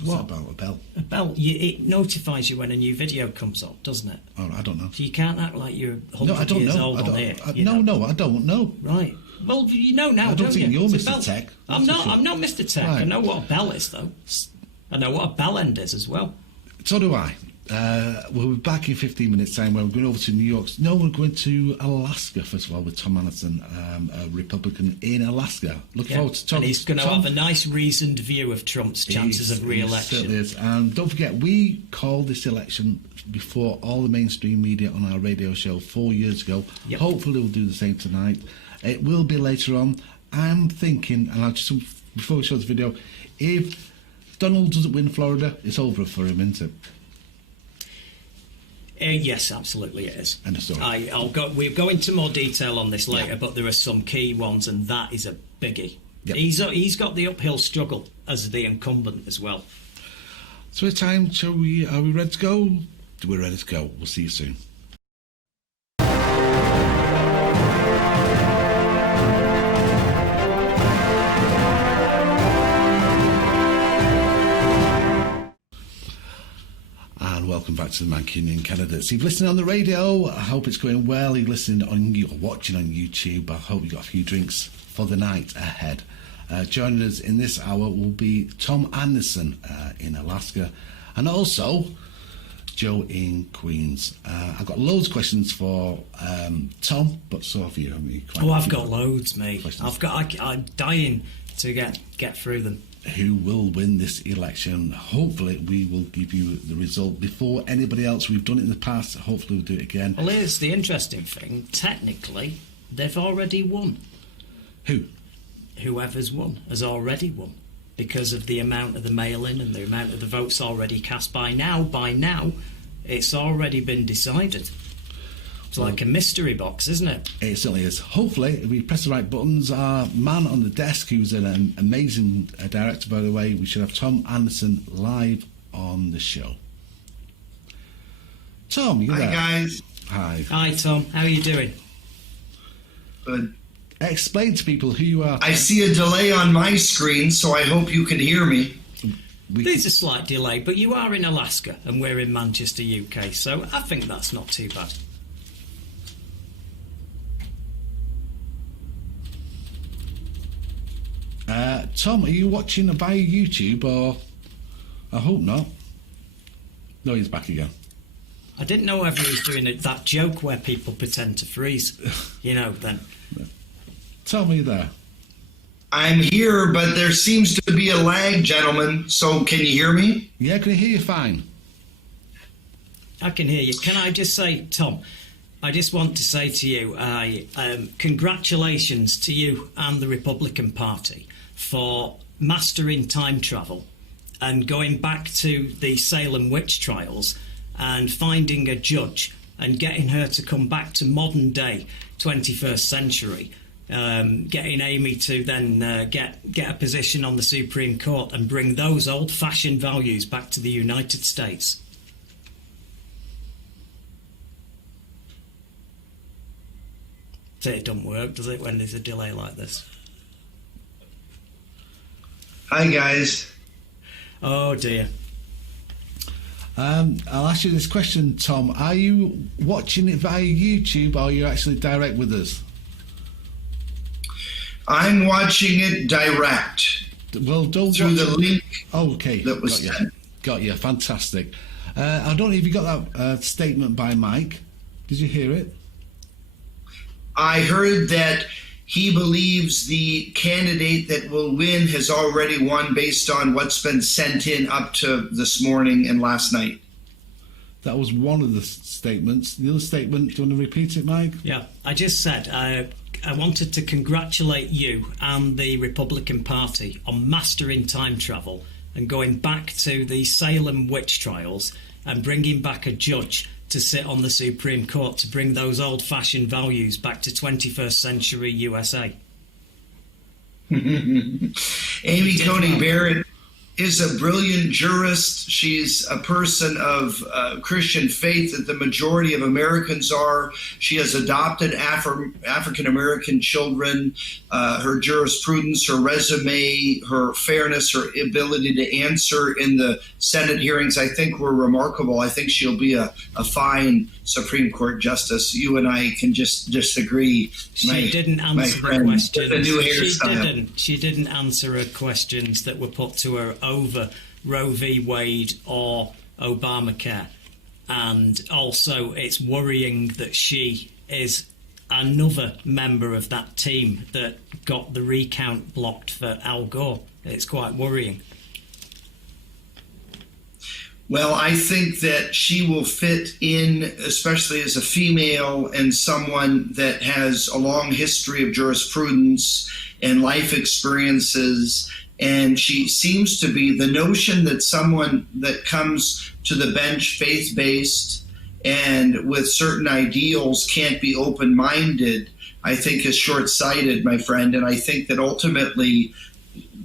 What's that about? A bell? A bell. It notifies you when a new video comes up, doesn't it? Oh, I don't know. So you can't act like you're 100 years old on here. No, I don't know. Right. Well, you know now, I don't think you? you're Mr. Tech. I'm not Mr. Tech. Right. I know what a bell is, though. I know what a bell end is as well. So do I. We'll be back in 15 minutes' time where we're going over to New York. No, we're going to Alaska, first of all, with Tom Anderson, a Republican in Alaska. Looking forward to talking. And he's going to have a nice reasoned view of Trump's chances of re-election. Certainly is. And don't forget, we called this election before all the mainstream media on our radio show 4 years ago. Yep. Hopefully we'll do the same tonight. It will be later on. I'm thinking, and I'll just, before we show the video, if Donald doesn't win Florida, it's over for him, isn't it? Yes, absolutely it is. End of story. We'll go into more detail on this later, Yeah. but there are some key ones, and that is a biggie. Yep. He's got the uphill struggle as the incumbent as well. So it's time. Are we ready to go? We're ready to go. We'll see you soon. And welcome back to the Mancunian Candidates. If you've listened on the radio, I hope it's going well. You're listening on, you're watching on YouTube. I hope you got a few drinks for the night ahead. Joining us in this hour will be Tom Anderson in Alaska, and also Joe in Queens. I've got loads of questions for Tom, but so have you. I've got loads, mate. I'm dying to get through them. Who will win this election? Hopefully we will give you the result before anybody else. We've done it in the past. Hopefully we'll do it again. Well, here's the interesting thing. Technically, they've already won. Who? Whoever's won has already won because of the amount of the mail-in and the amount of the votes already cast. By now, it's already been decided. It's like a mystery box, isn't it? It certainly is. Hopefully, if we press the right buttons, our man on the desk, who's an amazing director, by the way, we should have Tom Anderson live on the show. Tom, you there? Hi, guys. Hi. Hi, Tom. How are you doing? Good. Explain to people who you are. I see a delay on my screen, so I hope you can hear me. There's a slight delay, but you are in Alaska and we're in Manchester, UK, so I think that's not too bad. Tom, are you watching via YouTube or? I hope not. No, he's back again. I didn't know whether he was doing that joke where people pretend to freeze. Then. Tom, are you there? I'm here, but there seems to be a lag, gentlemen. So can you hear me? Yeah, can I hear you fine? I can hear you. Can I just say, Tom, I just want to say to you, congratulations to you and the Republican Party for mastering time travel and going back to the Salem witch trials and finding a judge and getting her to come back to modern day 21st century, getting Amy to then get a position on the Supreme Court and bring those old-fashioned values back to the United States. So it doesn't work, does it, when there's a delay like this? Hi, guys. Oh, dear. I'll ask you this question, Tom. Are you watching it via YouTube or are you actually direct with us? I'm watching it direct. Well, don't through watch the it. link. Oh, okay. That was sent. Got you. Fantastic. I don't know if you got that statement by Mike. Did you hear it? I heard that he believes the candidate that will win has already won based on what's been sent in up to this morning and last night. That was one of the statements. The other statement, do you want to repeat it, Mike? Yeah, I just said I wanted to congratulate you and the Republican Party on mastering time travel and going back to the Salem witch trials and bringing back a judge to sit on the Supreme Court to bring those old-fashioned values back to 21st century USA. Amy Coney Barrett is a brilliant jurist. She's a person of Christian faith that the majority of Americans are. She has adopted African-American children. Her jurisprudence, her resume, her fairness, her ability to answer in the Senate hearings, I think were remarkable. I think she'll be a fine Supreme Court justice. You and I can just disagree. She didn't answer the questions. She didn't answer her questions that were put to her over Roe v. Wade or Obamacare. And also, it's worrying that she is another member of that team that got the recount blocked for Al Gore. It's quite worrying. Well, I think that she will fit in, especially as a female and someone that has a long history of jurisprudence and life experiences. And she seems to be the notion that someone that comes to the bench faith-based and with certain ideals can't be open-minded, I think is short-sighted, my friend. And I think that ultimately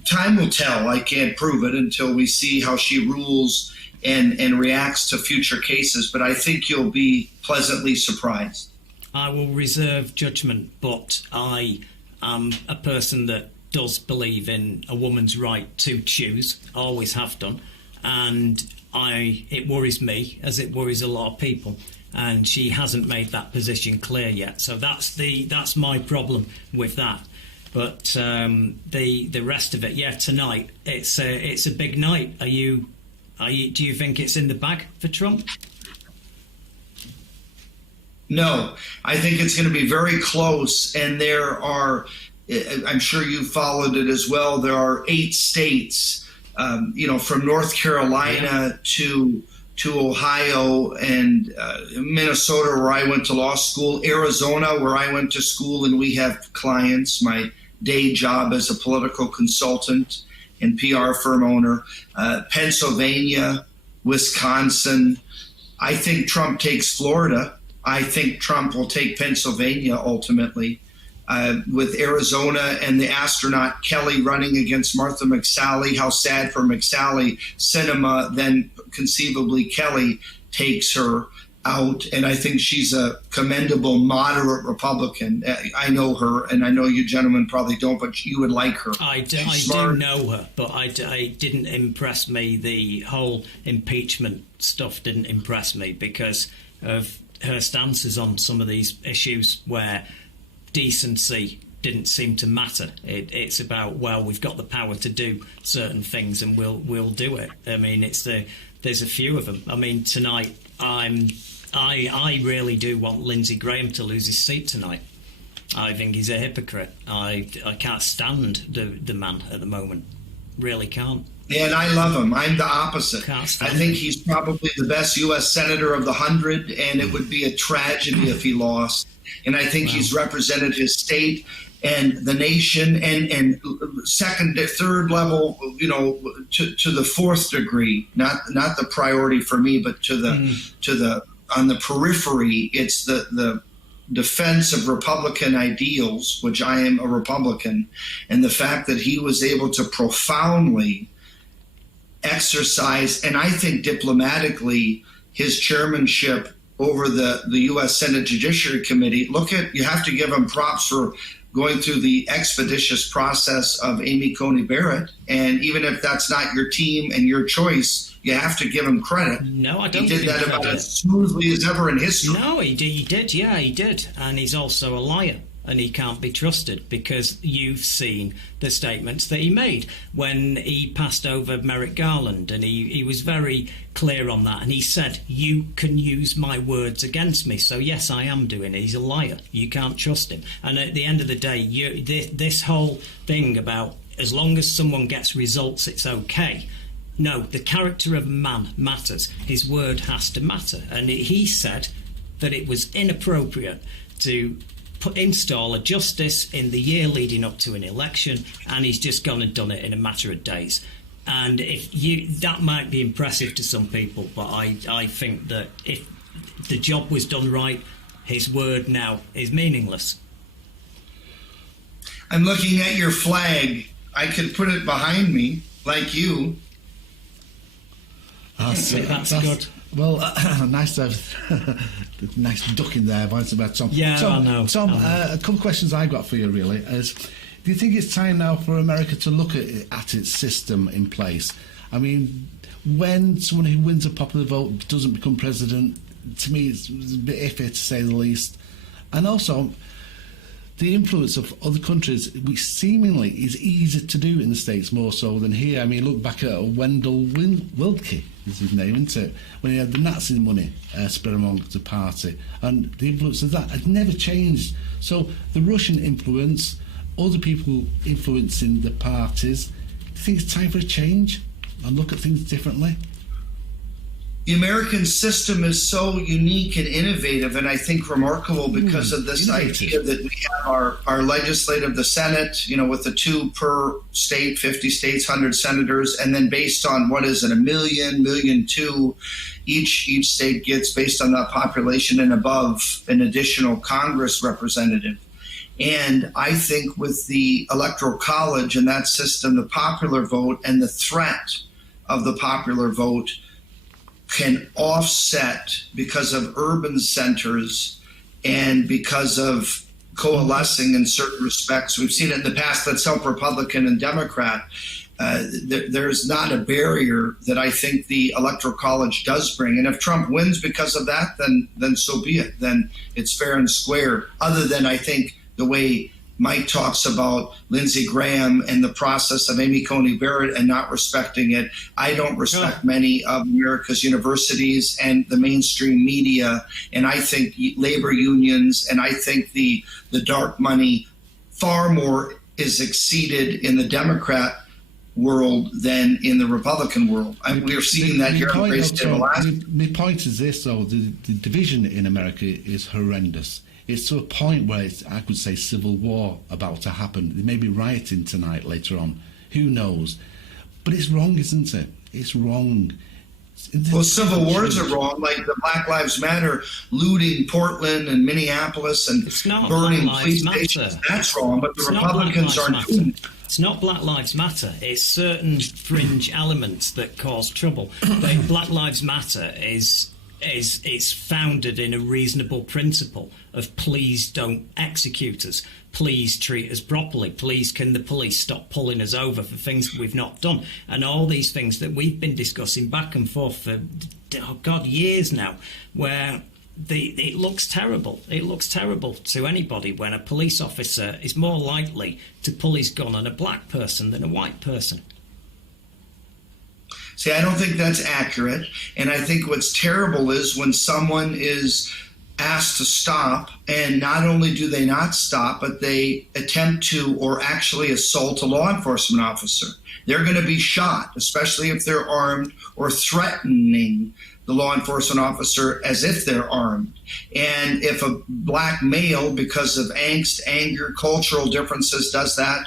time will tell. I can't prove it until we see how she rules and reacts to future cases. But I think you'll be pleasantly surprised. I will reserve judgment, but I am a person that does believe in a woman's right to choose, always have done, and it worries me as it worries a lot of people, and she hasn't made that position clear yet. So that's my problem with that. But the rest of it, yeah, tonight it's a big night. Do you think it's in the bag for Trump? No, I think it's going to be very close, and there are, I'm sure you followed it as well, there are 8 states, from North Carolina to Ohio and Minnesota, where I went to law school, Arizona, where I went to school, and we have clients, my day job as a political consultant and PR firm owner, Pennsylvania, Wisconsin. I think Trump takes Florida. I think Trump will take Pennsylvania ultimately, with Arizona and the astronaut Kelly running against Martha McSally. How sad for McSally. Sinema, then conceivably Kelly, takes her out. And I think she's a commendable, moderate Republican. I know her, and I know you gentlemen probably don't, but you would like her. I do know her, but I didn't impress me. The whole impeachment stuff didn't impress me because of her stances on some of these issues where decency didn't seem to matter. It's about, well, we've got the power to do certain things and we'll do it. I mean, there's a few of them. I mean, tonight I really do want Lindsey Graham to lose his seat tonight. I think he's a hypocrite. I can't stand the man at the moment. Really can't. Yeah, and I love him. I'm the opposite. I think he's probably the best U.S. Senator of the 100, and it would be a tragedy if he lost. And I think he's represented his state and the nation, and second, third level, to the fourth degree. Not the priority for me, but to the on the periphery. It's the defense of Republican ideals, which I am a Republican, and the fact that he was able to profoundly exercise, and I think diplomatically, his chairmanship over the U.S. Senate Judiciary Committee. You have to give him props for going through the expeditious process of Amy Coney Barrett. And even if that's not your team and your choice, you have to give him credit. No, I don't. He did that about as smoothly as ever in history. No, he did. Yeah, he did. And he's also a liar. And he can't be trusted because you've seen the statements that he made when he passed over Merrick Garland, and he was very clear on that. And he said, you can use my words against me. So, yes, I am doing it. He's a liar. You can't trust him. And at the end of the day, this whole thing about as long as someone gets results, it's okay. No, the character of a man matters. His word has to matter. And he said that it was inappropriate to install a justice in the year leading up to an election, and he's just gone and done it in a matter of days. And that might be impressive to some people, but I think that if the job was done right, his word now is meaningless. I'm looking at your flag. I could put it behind me, like you. That's good. Well, nice to have nice duck in there, about Tom. Yeah, Tom, I know. Tom, a couple of questions I've got for you, really, is do you think it's time now for America to look at its system in place? I mean, when someone who wins a popular vote doesn't become president, to me it's a bit iffy, to say the least. And also, the influence of other countries, which seemingly is easier to do in the States more so than here. I mean, look back at Wendell Willkie, is his name, isn't it? When he had the Nazi money spread among the party, and the influence of that had never changed. So the Russian influence, other people influencing the parties, do you think it's time for a change and look at things differently? The American system is so unique and innovative, and I think remarkable because of this idea that we have our legislative, the Senate, with the 2 per state, 50 states, 100 senators, and then based on what is it, 1 million, 1,200,000, each state gets based on that population and above an additional Congress representative. And I think with the Electoral College and that system, the popular vote and the threat of the popular vote can offset, because of urban centers and because of coalescing in certain respects. We've seen it in the past that's helped Republican and Democrat. There's not a barrier that I think the Electoral College does bring. And if Trump wins because of that, then so be it. Then it's fair and square. Other than, I think, the way Mike talks about Lindsey Graham and the process of Amy Coney Barrett and not respecting it. I don't respect many of America's universities and the mainstream media, and I think labor unions, and I think the dark money far more is exceeded in the Democrat world than in the Republican world. We're seeing that here in Alaska. My point is this, though, the division in America is horrendous. It's to a point where it's, I could say, civil war about to happen. There may be rioting tonight later on. Who knows? But it's wrong, isn't it? It's wrong. Well, civil wars are wrong, like the Black Lives Matter looting Portland and Minneapolis and burning police stations. That's wrong, but the Republicans aren't doing it. It's not Black Lives Matter. It's certain fringe elements that cause trouble. Black Lives Matter is founded in a reasonable principle of please don't execute us, please treat us properly, please can the police stop pulling us over for things we've not done, and all these things that we've been discussing back and forth for years now, where it looks terrible. It looks terrible to anybody when a police officer is more likely to pull his gun on a black person than a white person. See, I don't think that's accurate. And I think what's terrible is when someone is asked to stop, and not only do they not stop, but they attempt to or actually assault a law enforcement officer. They're going to be shot, especially if they're armed, or threatening the law enforcement officer as if they're armed. And if a black male, because of angst, anger, cultural differences, does that,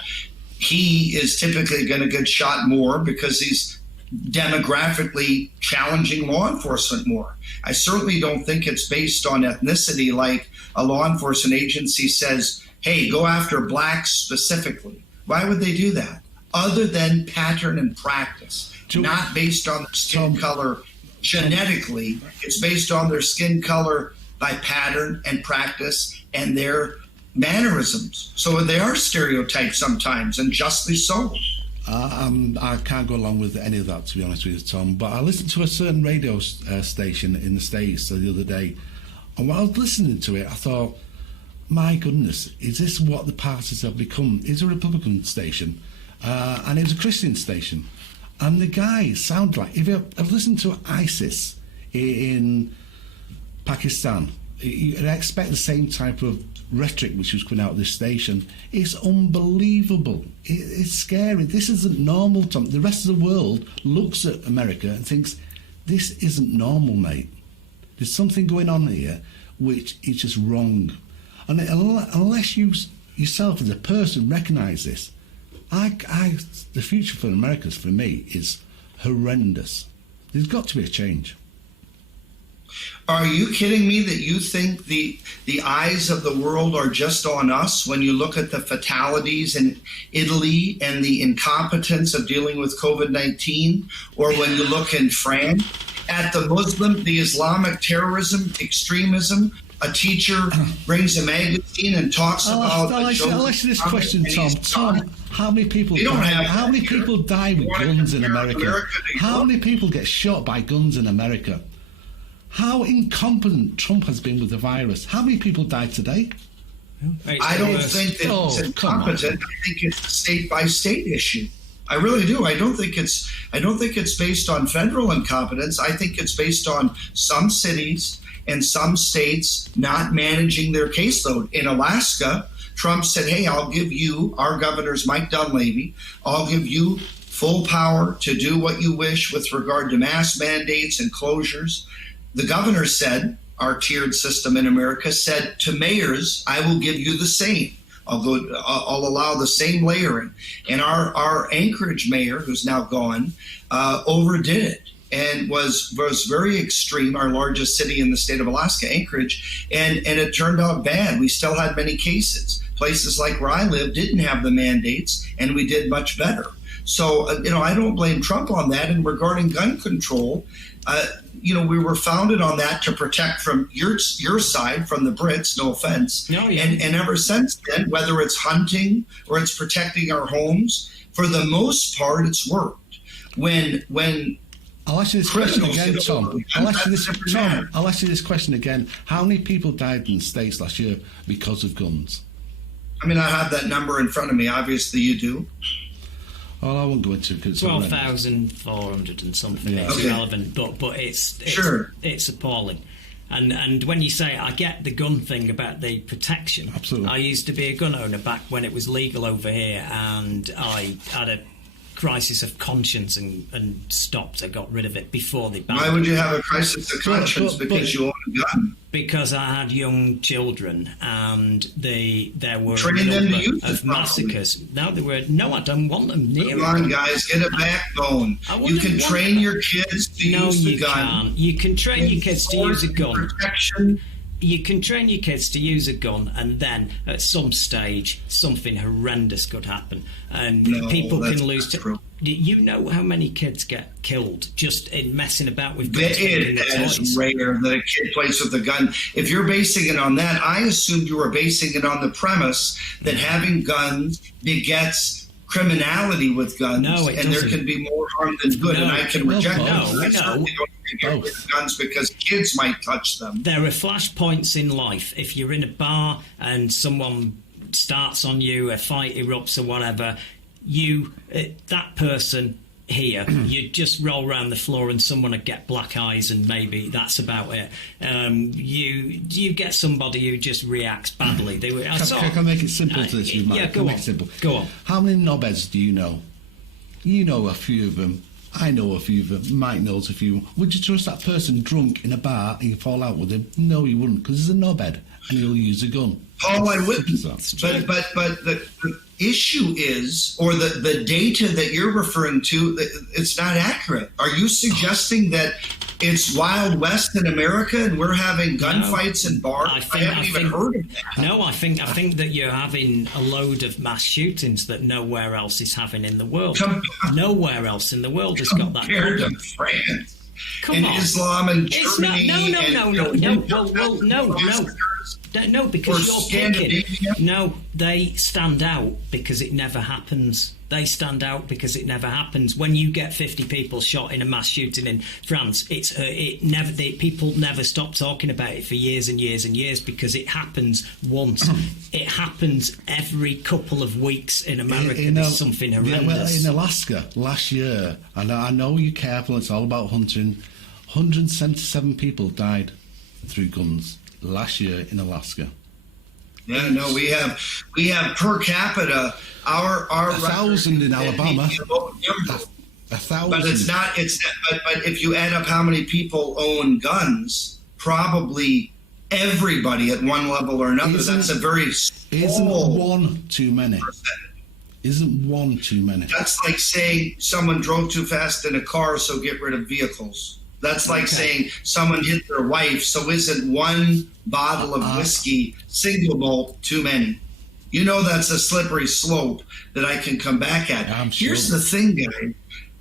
he is typically going to get shot more because he's demographically challenging law enforcement more. I certainly don't think it's based on ethnicity, like a law enforcement agency says, hey, go after blacks specifically. Why would they do that? Other than pattern and practice, not based on their skin color genetically. It's based on their skin color by pattern and practice and their mannerisms. So they are stereotypes sometimes, and justly so. I can't go along with any of that, to be honest with you, Tom, but I listened to a certain radio station in the States the other day, and while I was listening to it, I thought, my goodness, is this what the parties have become? It's a Republican station, and it was a Christian station, and the guy sounded like, if I've listened to ISIS in Pakistan, you'd expect the same type of rhetoric which was coming out of this station. It's unbelievable. It's scary. This isn't normal, Tom. The rest of the world looks at America and thinks, this isn't normal, mate. There's something going on here which is just wrong. And unless you yourself as a person recognise this, the future for America, for me, is horrendous. There's got to be a change. Are you kidding me that you think the eyes of the world are just on us when you look at the fatalities in Italy and the incompetence of dealing with COVID-19, or when you look in France at the Islamic terrorism, extremism? A teacher brings a magazine and talks about. I'll ask you this question, Tom. How many people die with guns in America? How many people get shot by guns in America? How incompetent Trump has been with the virus. How many people died today? I don't think that it's incompetent. I think it's a state-by-state issue. I really do. I don't think it's based on federal incompetence. I think it's based on some cities and some states not managing their caseload. In Alaska, Trump said, hey, I'll give you, our governor's Mike Dunleavy, I'll give you full power to do what you wish with regard to mask mandates and closures. The governor said, our tiered system in America, said to mayors, I will give you the same. I'll allow the same layering. And our Anchorage mayor, who's now gone, overdid it and was very extreme, our largest city in the state of Alaska, Anchorage, and it turned out bad. We still had many cases. Places like where I live didn't have the mandates, and we did much better. So, I don't blame Trump on that. And regarding gun control, we were founded on that to protect from your side, from the Brits, no offense. No, yeah. And ever since then, whether it's hunting or it's protecting our homes, for the most part, it's worked. When I'll ask you this question again, Tom. I'll ask you this question again. How many people died in the States last year because of guns? I mean, I have that number in front of me. Obviously, you do. Well, I won't go into it. 12,400 and something. Yeah. It's Okay. irrelevant, but it's Sure. It's appalling. And when you say, I get the gun thing about the protection. Absolutely. I used to be a gun owner back when it was legal over here, and I had a crisis of conscience and stopped. I got rid of it before they banned it. Why would you have a crisis of conscience? Because you own a gun. Because I had young children, and there were Train a them to number use it of massacres. No, I don't want them near Come on, it. guys, get a backbone. I You wouldn't can want train that. your kids to No, use the you gun. can't. You can train your kids to use a gun. Protection. You can train your kids to use a gun, and then at some stage, something horrendous could happen, and No, people that's can lose. not true. You know how many kids get killed just in messing about with guns? thinking It they're is toys? rare that a kid plays with a gun. If you're basing it on that, I assumed you were basing it on the premise that having guns begets criminality with guns, No, it and there doesn't. can be more harm than good, and No, I can reject no, that. I no. certainly don't think you get rid of guns because kids might touch them. There are flashpoints in life. If you're in a bar and someone starts on you, a fight erupts or whatever, that person here, you just roll around the floor and someone would get black eyes, and maybe that's about it. You get somebody who just reacts badly. Can I make it simple to this? Yeah, go on. Go on. How many knobheads do you know? You know a few of them. I know a few of them. Mike knows a few. Would you trust that person drunk in a bar and you fall out with him? No, you wouldn't, because he's a knobhead and he'll use a gun. Paul, I wouldn't. But But the issue is, or the data that you're referring to, it's not accurate. Are you suggesting that it's Wild West in America and we're having gunfights in bars? I haven't even heard of that. No, I think that you're having a load of mass shootings that nowhere else is having in the world. Nowhere else in the world has got that. Compared to France and on. Islam and It's not. Germany. No, because you're picking. Scandinavia? No, they stand out because it never happens. They stand out because it never happens. When you get 50 people shot in a mass shooting in France, people never stop talking about it for years and years and years because it happens once. It happens every couple of weeks in America. There's something horrendous. Yeah, well, in Alaska last year, and I know you're careful, it's all about hunting, 177 people died through guns last year in Alaska. Yeah, no, we have per capita our 1,000 in Alabama. 1,000. But it's not. But if you add up how many people own guns, probably everybody at one level or another. That's a very small. Isn't one too many? Isn't one too many? That's like saying someone drove too fast in a car, so get rid of vehicles. That's like saying someone hit their wife, so isn't one bottle of whiskey single malt too many? You know that's a slippery slope that I can come back at. Here's the thing, guys.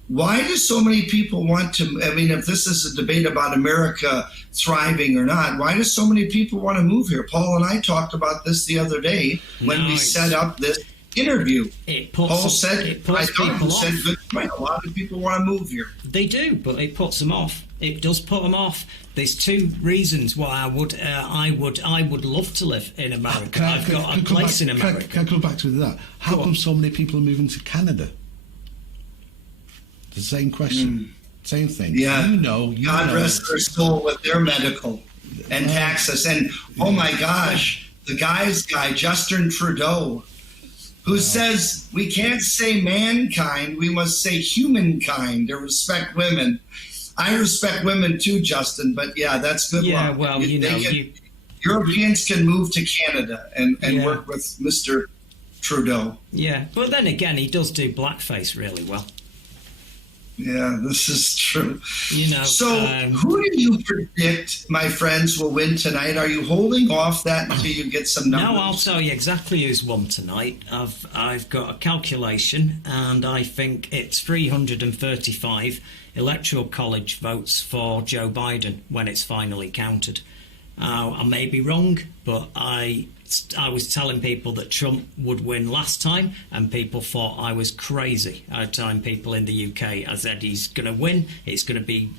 Why do so many people want to, I mean, if this is a debate about America thriving or not, why do so many people want to move here? Paul and I talked about this the other day when we set up this interview. Paul said, it puts people off. Said, good point. A lot of people want to move here. They do, but it puts them off. It does put them off. There's two reasons why I would love to live in America. I've got a place in America. Can I go back to that? How come so many people are moving to Canada? The same question, same thing. Yeah, God rest their soul with their medical and taxes. And oh my gosh, the guy, Justin Trudeau, who says we can't say mankind, we must say humankind to respect women. I respect women too, Justin, but yeah, that's good. Yeah, luck. well, Europeans can move to Canada and work with Mr. Trudeau. Yeah, but then again, he does do blackface really well. Yeah, this is true. So, who do you predict, my friends, will win tonight? Are you holding off that until you get some numbers? No, I'll tell you exactly who's won tonight. I've got a calculation, and I think it's 335 Electoral College votes for Joe Biden when it's finally counted. I may be wrong, but I was telling people that Trump would win last time, and people thought I was crazy. I was telling people in the UK, I said he's going to win. It's going to be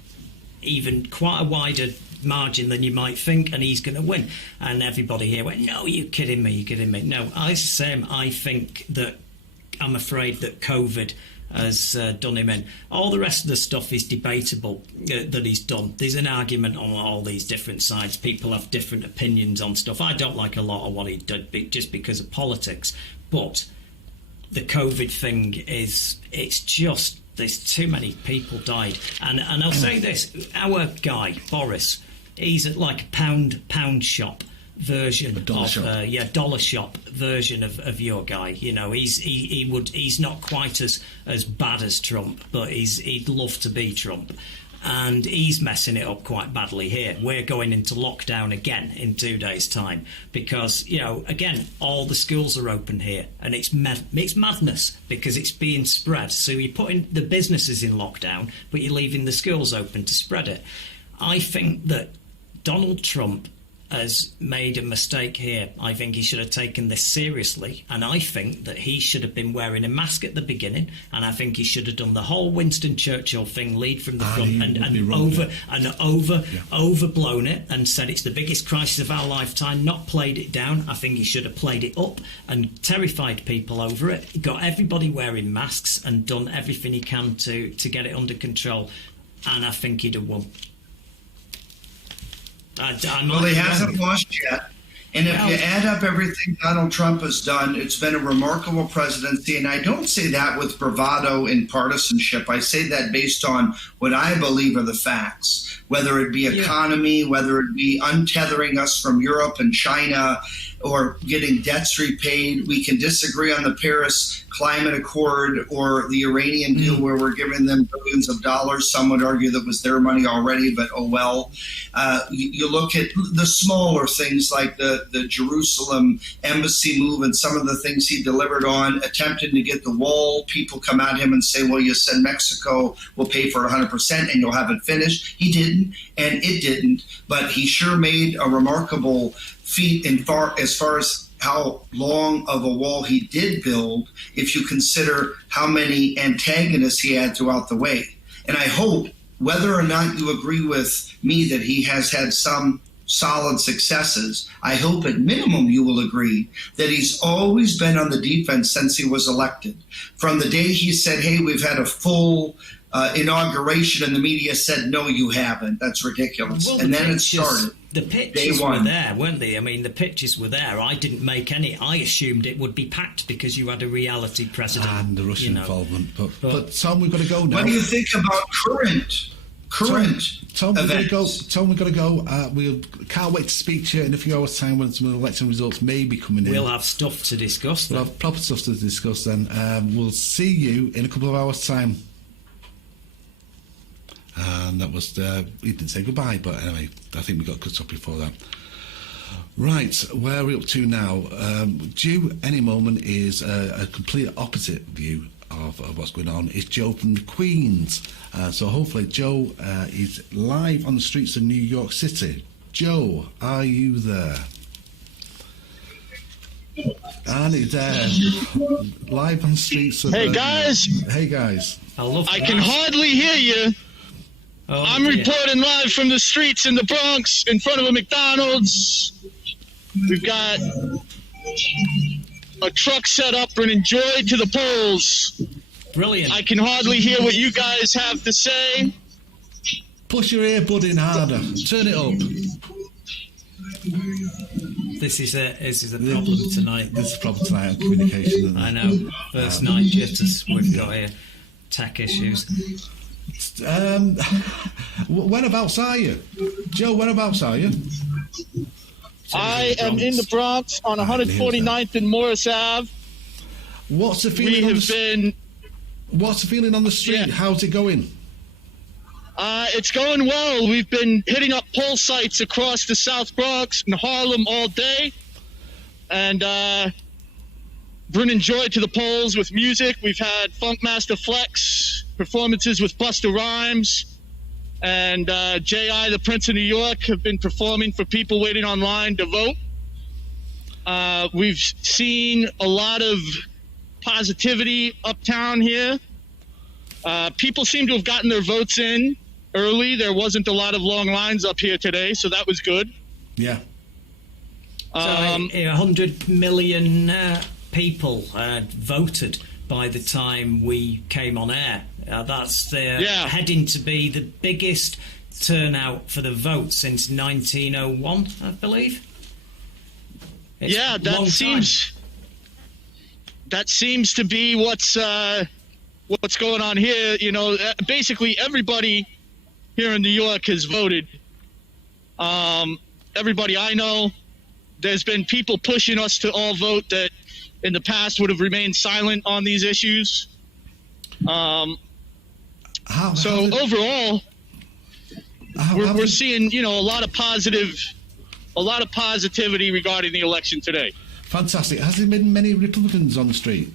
even quite a wider margin than you might think, and he's going to win. And everybody here went, no, you're kidding me. No, I think that I'm afraid that COVID has done him in. All the rest of the stuff is debatable that he's done. There's an argument on all these different sides. People have different opinions on stuff. I don't like a lot of what he did just because of politics. But the COVID thing it's just, there's too many people died. And I'll say this, our guy, Boris, he's at like a pound shop version of dollar shop version of your guy. He's not quite as bad as Trump, but he'd love to be Trump, and he's messing it up quite badly here. We're going into lockdown again in 2 days' time because again all the schools are open here, and it's madness because it's being spread. So you're putting the businesses in lockdown, but you're leaving the schools open to spread it. I think that Donald Trump has made a mistake here. I think he should have taken this seriously, and I think that he should have been wearing a mask at the beginning, and I think he should have done the whole Winston Churchill thing, lead from the front, overblown it and said it's the biggest crisis of our lifetime, not played it down. I think he should have played it up and terrified people over it, got everybody wearing masks and done everything he can to get it under control, and I think he'd have won. Well, he hasn't lost yet. And if you add up everything Donald Trump has done, it's been a remarkable presidency. And I don't say that with bravado and partisanship. I say that based on what I believe are the facts, whether it be economy, whether it be untethering us from Europe and China, or getting debts repaid. We can disagree on the Paris Climate Accord or the Iranian deal where we're giving them billions of dollars. Some would argue that was their money already, but oh well. You look at the smaller things like the Jerusalem embassy move and some of the things he delivered on, attempting to get the wall. People come at him and say, well, you said Mexico will pay for 100% and you'll have it finished. He didn't, and it didn't, but he sure made a remarkable feat as far as how long of a wall he did build, if you consider how many antagonists he had throughout the way. And I hope, whether or not you agree with me that he has had some solid successes, I hope at minimum you will agree that he's always been on the defense since he was elected. From the day he said, hey, we've had a full inauguration, and the media said, no, you haven't. That's ridiculous. Well, and then it started. The pictures were there, weren't they? I mean, the pictures were there. I didn't make any. I assumed it would be packed because you had a reality president. And the Russian involvement. But Tom, we've got to go now. What do you think about current Tom, events? Tom, we've got to go. We can't wait to speak to you in a few hours' time when some of the election results may be coming in. We'll have stuff to discuss then. We'll have proper stuff to discuss then. We'll see you in a couple of hours' time. And that was, he didn't say goodbye, but anyway, I think we got cut off before that. Right, where are we up to now? Due any moment is a complete opposite view of what's going on. It's Joe from the Queens. So hopefully Joe is live on the streets of New York City. Joe, are you there? And it's live on streets of... Hey, guys. Hey, guys. I can hardly hear you. I'm reporting live from the streets in the Bronx in front of a McDonald's. We've got a truck set up and Enjoy to the polls. Brilliant. I can hardly hear what you guys have to say. Push your earbud in harder. Turn it up. This is a problem tonight. This is a problem tonight on communication. I know. First night jitters we've got here. Tech issues. Whereabouts are you? Joe, whereabouts are you? I am in the Bronx on 149th and Morris Ave. What's the feeling? What's the feeling on the street? Yeah. How's it going? It's going well. We've been hitting up poll sites across the South Bronx and Harlem all day, and bringing joy to the polls with music. We've had Funkmaster Flex performances with Busta Rhymes, and J.I., the Prince of New York, have been performing for people waiting online to vote. We've seen a lot of positivity uptown here. People seem to have gotten their votes in early. There wasn't a lot of long lines up here today, so that was good. Yeah. So 100 million people voted by the time we came on air. That's heading to be the biggest turnout for the vote since 1901, I believe. That seems to be what's going on here. You know, basically everybody here in New York has voted. Everybody I know. There's been people pushing us to all vote that in the past would have remained silent on these issues. Overall, we're seeing, a lot of positivity regarding the election today. Fantastic. Has there been many Republicans on the street?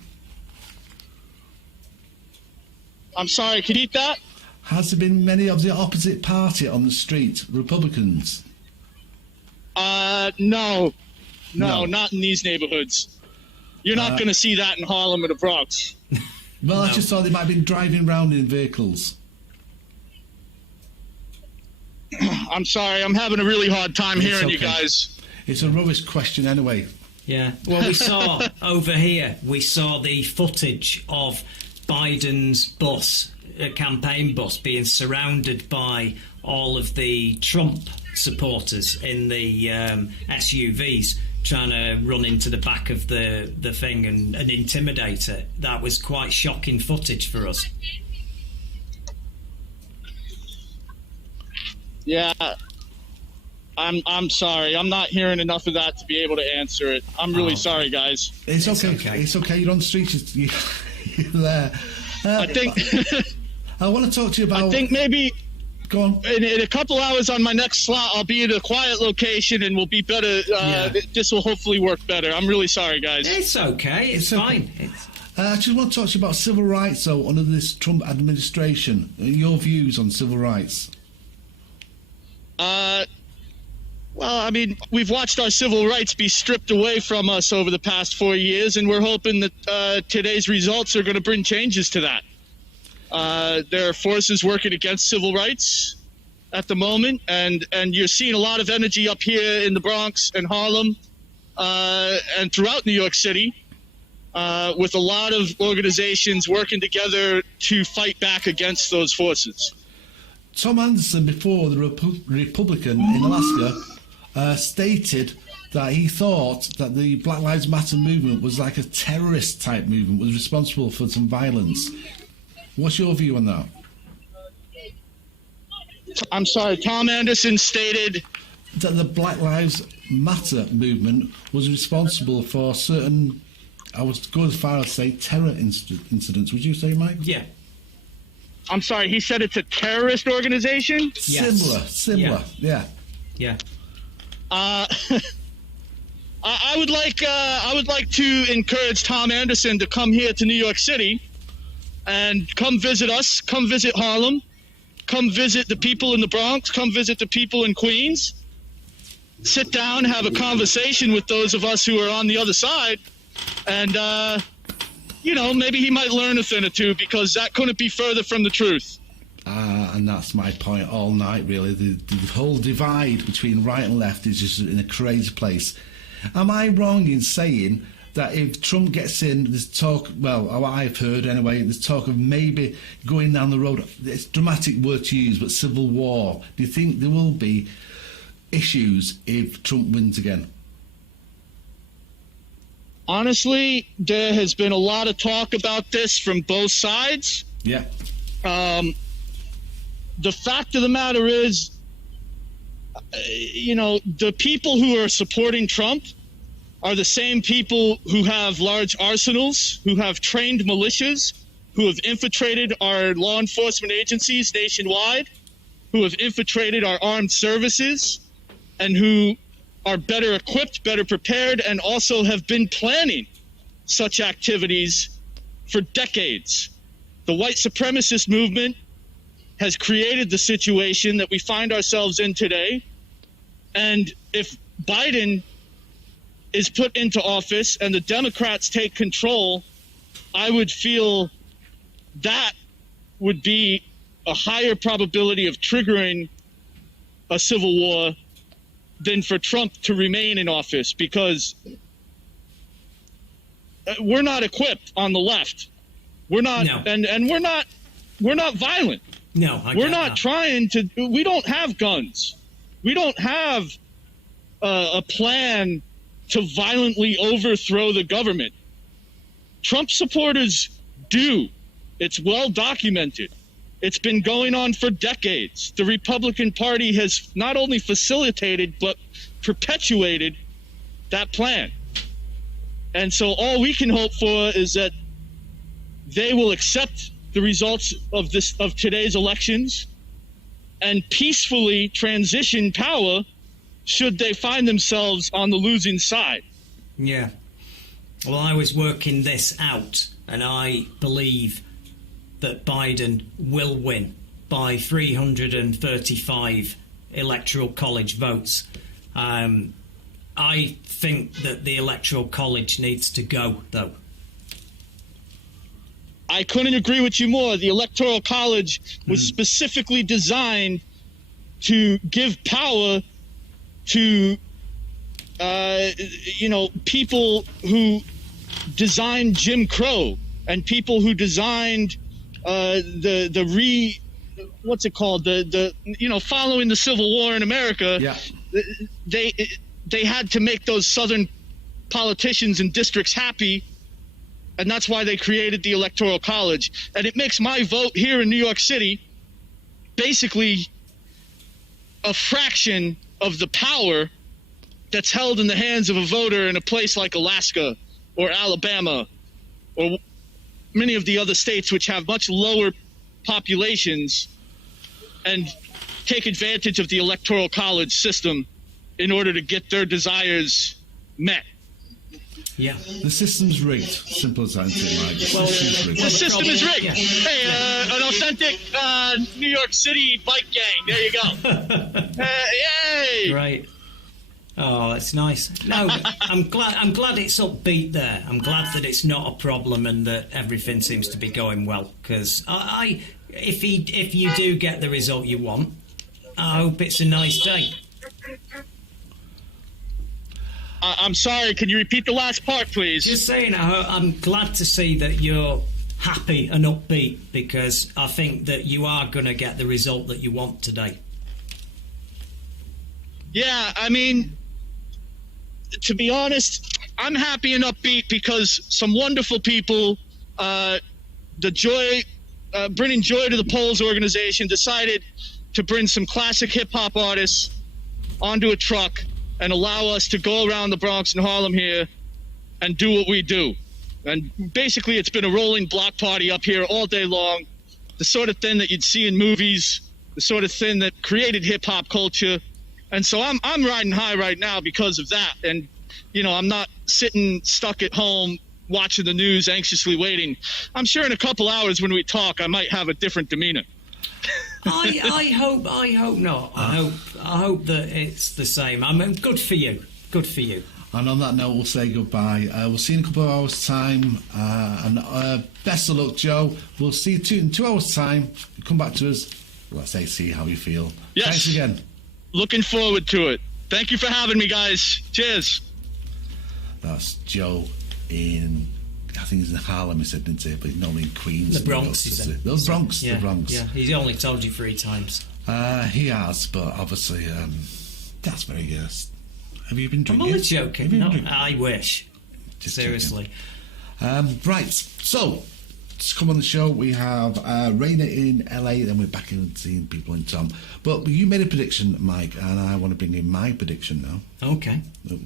I'm sorry, could you eat that? Has there been many of the opposite party on the street, Republicans? No, not in these neighborhoods. You're not going to see that in Harlem or the Bronx. Well, I just thought they might have been driving around in vehicles. I'm sorry, I'm having a really hard time hearing you guys. It's a rubbish question anyway. Yeah, well, we saw over here, we saw the footage of Biden's bus, a campaign bus, being surrounded by all of the Trump supporters in the SUVs, trying to run into the back of the thing and intimidate it. That was quite shocking footage for us. Yeah, I'm sorry. I'm not hearing enough of that to be able to answer it. I'm really sorry, guys. It's okay. It's okay. You're on the streets. You're there. I think... I want to talk to you about... I think maybe... Go on. In a couple hours on my next slot, I'll be in a quiet location and we'll be better. This will hopefully work better. I'm really sorry, guys. It's okay. It's fine. I just want to talk to you about civil rights, though, under this Trump administration. Your views on civil rights. Well, I mean, we've watched our civil rights be stripped away from us over the past 4 years, and we're hoping that today's results are going to bring changes to that. There are forces working against civil rights at the moment, and you're seeing a lot of energy up here in the Bronx and Harlem and throughout New York City with a lot of organizations working together to fight back against those forces. Tom Anderson, before the Republican in Alaska, stated that he thought that the Black Lives Matter movement was like a terrorist-type movement, was responsible for some violence. What's your view on that? I'm sorry, Tom Anderson stated that the Black Lives Matter movement was responsible for certain, I would go as far as say, terror incidents. Would you say, Mike? Yeah. I'm sorry, he said it's a terrorist organization? Yes. Similar, yeah. I would like to encourage Tom Anderson to come here to New York City and come visit us, come visit Harlem, come visit the people in the Bronx, come visit the people in Queens, sit down, have a conversation with those of us who are on the other side, and, maybe he might learn a thing or two, because that couldn't be further from the truth. And that's my point all night, really. The whole divide between right and left is just in a crazy place. Am I wrong in saying that if Trump gets in, there's talk, well, what I've heard anyway, there's talk of maybe going down the road, it's a dramatic word to use, but civil war. Do you think there will be issues if Trump wins again? Honestly, there has been a lot of talk about this from both sides. Yeah. The fact of the matter is, the people who are supporting Trump are the same people who have large arsenals, who have trained militias, who have infiltrated our law enforcement agencies nationwide, who have infiltrated our armed services, and who are better equipped, better prepared, and also have been planning such activities for decades. The white supremacist movement has created the situation that we find ourselves in today. And if Biden is put into office and the Democrats take control, I would feel that would be a higher probability of triggering a civil war than for Trump to remain in office, because we're not equipped on the left. We're not, no. and we're not violent. No, we're not trying to. We don't have guns. We don't have a plan to violently overthrow the government. Trump supporters do. It's well documented. It's been going on for decades. The Republican Party has not only facilitated, but perpetuated that plan. And so all we can hope for is that they will accept the results of today's elections and peacefully transition power should they find themselves on the losing side. Yeah. Well, I was working this out, and I believe that Biden will win by 335 electoral college votes. I think that the electoral college needs to go, though. I couldn't agree with you more. The electoral college was specifically designed to give power to, people who designed Jim Crow and people who designed following the Civil War in America. Yeah. They had to make those Southern politicians and districts happy, and that's why they created the Electoral College. And it makes my vote here in New York City basically a fraction of the power that's held in the hands of a voter in a place like Alaska or Alabama or many of the other states which have much lower populations and take advantage of the Electoral College system in order to get their desires met. Yeah. The system's rigged. Simple as that, Mike. The system is rigged. Yeah. Hey, an authentic New York City bike gang. There you go. Yay! Right. Oh, that's nice. No, I'm glad it's upbeat there. I'm glad that it's not a problem and that everything seems to be going well. Because if you do get the result you want, I hope it's a nice day. I'm sorry, can you repeat the last part, please? Just saying, I'm glad to see that you're happy and upbeat, because I think that you are going to get the result that you want today. Yeah, I mean, to be honest, I'm happy and upbeat because some wonderful people, bringing Joy to the Polls organization, decided to bring some classic hip-hop artists onto a truck and allow us to go around the Bronx and Harlem here and do what we do. And basically, it's been a rolling block party up here all day long, the sort of thing that you'd see in movies, the sort of thing that created hip-hop culture. And so I'm riding high right now because of that. And, I'm not sitting stuck at home watching the news, anxiously waiting. I'm sure in a couple hours when we talk, I might have a different demeanor. I hope not. I hope that it's the same. I mean, good for you. Good for you. And on that note, we'll say goodbye. We'll see you in a couple of hours' time. And best of luck, Joe. We'll see you in 2 hours' time. Come back to us. Let's say, see how you feel. Yes. Thanks again. Looking forward to it. Thank you for having me, guys. Cheers. That's Joe in, I think he's in Harlem, he said, didn't he? But he's normally in Queens. The Bronx, he said. The Bronx, yeah, the Bronx. Yeah, he's only told you 3 times. He has, but obviously, that's very good. Have you been drinking? I'm only joking. No, I wish. Just seriously. Right, so to come on the show, we have Raina in LA, then we're back in seeing people in Tom. But you made a prediction, Mike, and I want to bring in my prediction now. Okay.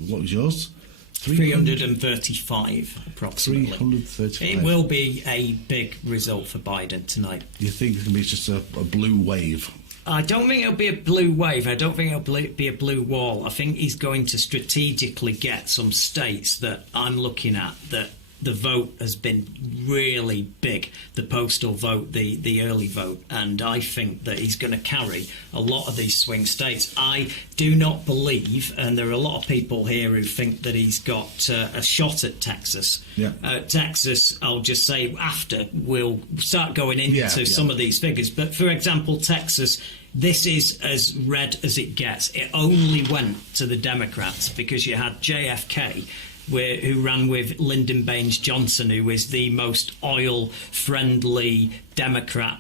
What was yours? 335, approximately. 335. It will be a big result for Biden tonight. You think it's going to be just a blue wave? I don't think it'll be a blue wave. I don't think it'll be a blue wall. I think he's going to strategically get some states that I'm looking at that the vote has been really big, the postal vote, the early vote, and I think that he's going to carry a lot of these swing states. I do not believe, and there are a lot of people here who think that he's got a shot at Texas. Yeah. Texas, I'll just say after, we'll start going into some of these figures. But for example, Texas, this is as red as it gets. It only went to the Democrats because you had JFK, who ran with Lyndon Baines Johnson, who is the most oil-friendly Democrat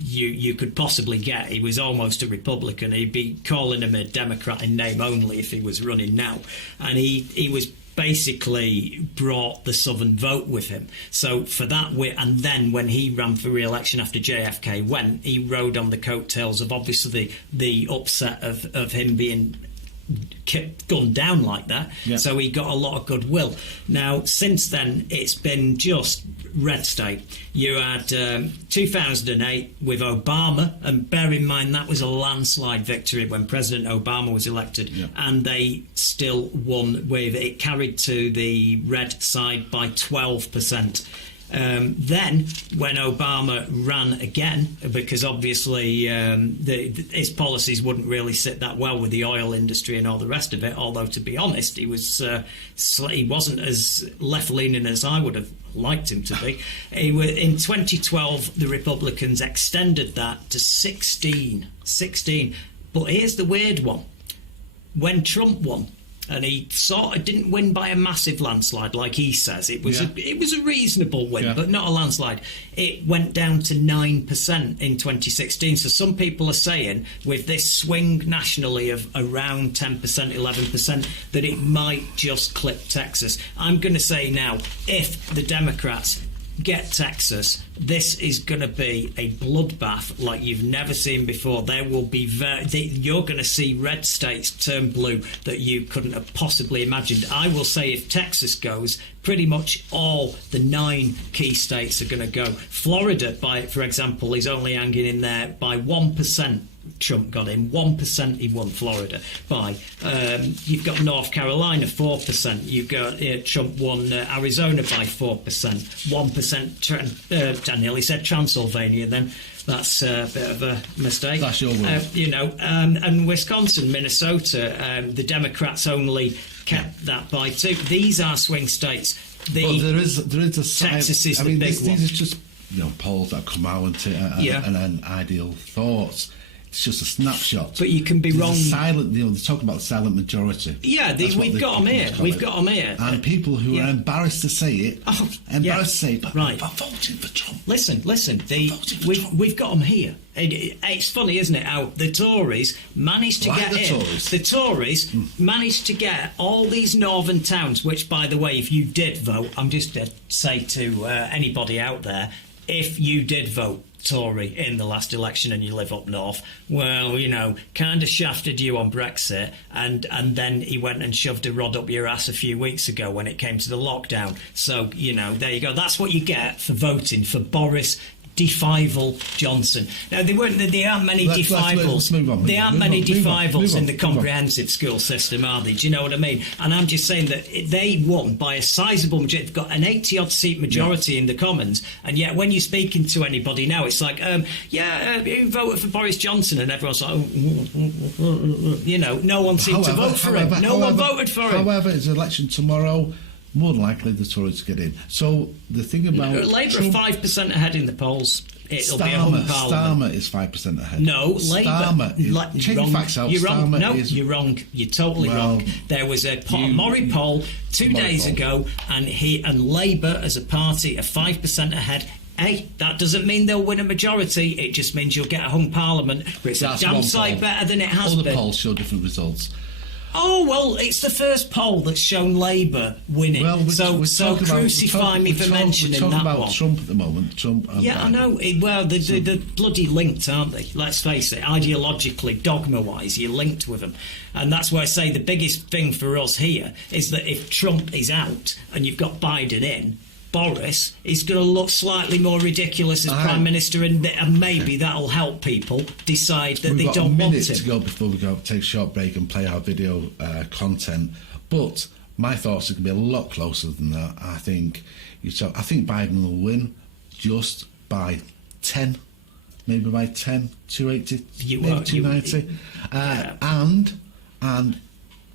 you could possibly get. He was almost a Republican. He'd be calling him a Democrat in name only if he was running now. And he was basically brought the Southern vote with him. So for that, and then when he ran for re-election after JFK went, he rode on the coattails of obviously the upset of him being gunned down like that. Yeah. So he got a lot of goodwill. Now since then it's been just red state. You had 2008 with Obama, and bear in mind that was a landslide victory when President Obama was elected, and they still won with it carried to the red side by 12%. Then, when Obama ran again, because obviously his policies wouldn't really sit that well with the oil industry and all the rest of it, although to be honest, he wasn't as left-leaning as I would have liked him to be. In 2012, the Republicans extended that to 16. But here's the weird one. When Trump won, and he sort of didn't win by a massive landslide like he says. It was a reasonable win, but not a landslide. It went down to 9% in 2016. So some people are saying with this swing nationally of around 10%, 11%, that it might just clip Texas. I'm going to say now, if the Democrats get Texas, this is going to be a bloodbath like you've never seen before. There will be you're going to see red states turn blue that you couldn't have possibly imagined. I will say if Texas goes, pretty much all the 9 key states are going to go. Florida, for example, is only hanging in there by 1%. Trump got in 1%. He won Florida by. You've got North Carolina 4%. You've got Trump won Arizona by 4%. 1%. I nearly said Transylvania. Then that's a bit of a mistake. That's your word. And Wisconsin, Minnesota. The Democrats only kept that by 2. These are swing states. Well, there is a Texas is the big one. These are just polls that come out and ideal thoughts. It's just a snapshot. But you can be wrong. Silent, they talk about the silent majority. Yeah, we've got them here. We've got them here. And people who are embarrassed to say it, to say, but voting for Trump. Listen. We've got them here. It's funny, isn't it? How the Tories managed to get in. The Tories managed to get all these northern towns. Which, by the way, if you did vote, I'm just to say to anybody out there, if you did vote Tory in the last election and you live up north, well, kind of shafted you on Brexit, and then he went and shoved a rod up your ass a few weeks ago when it came to the lockdown. So, there you go. That's what you get for voting for Boris defival Johnson. Now, there aren't many defivals. Let's move on. There aren't many defivals in the comprehensive school system, are they? Do you know what I mean? And I'm just saying that they won by a sizable majority. They've got an 80-odd seat majority in the Commons, and yet when you're speaking to anybody now, it's like, who voted for Boris Johnson? And everyone's like, no one seemed to vote for him. No one voted for him. However, it's an election tomorrow. More than likely the Tories get in. So the thing about Labour are 5% ahead in the polls. It'll be a Starmer, Parliament. Starmer is 5% ahead. No, Starmer Labour. check the facts out. You're wrong. Starmer No, is, you're wrong. You're totally wrong. There was a Murray poll 2 days ago, and Labour as a party are 5% ahead. Hey, that doesn't mean they'll win a majority. It just means you'll get a hung Parliament. But it's a damn sight better than it has been. Other polls show different results. Oh, well, it's the first poll that's shown Labour winning. Well, so crucify me for mentioning that one. We're talking about Trump at the moment. Trump and I know. They're bloody linked, aren't they? Let's face it. Ideologically, dogma-wise, you're linked with them. And that's why I say the biggest thing for us here is that if Trump is out and you've got Biden in, Boris is going to look slightly more ridiculous as Prime Minister, and maybe that'll help people decide that they don't want him. We've got a minute to go before we go take a short break and play our video content. But my thoughts are going to be a lot closer than that. I think Biden will win just by 10, maybe by 10, 280, maybe 290, and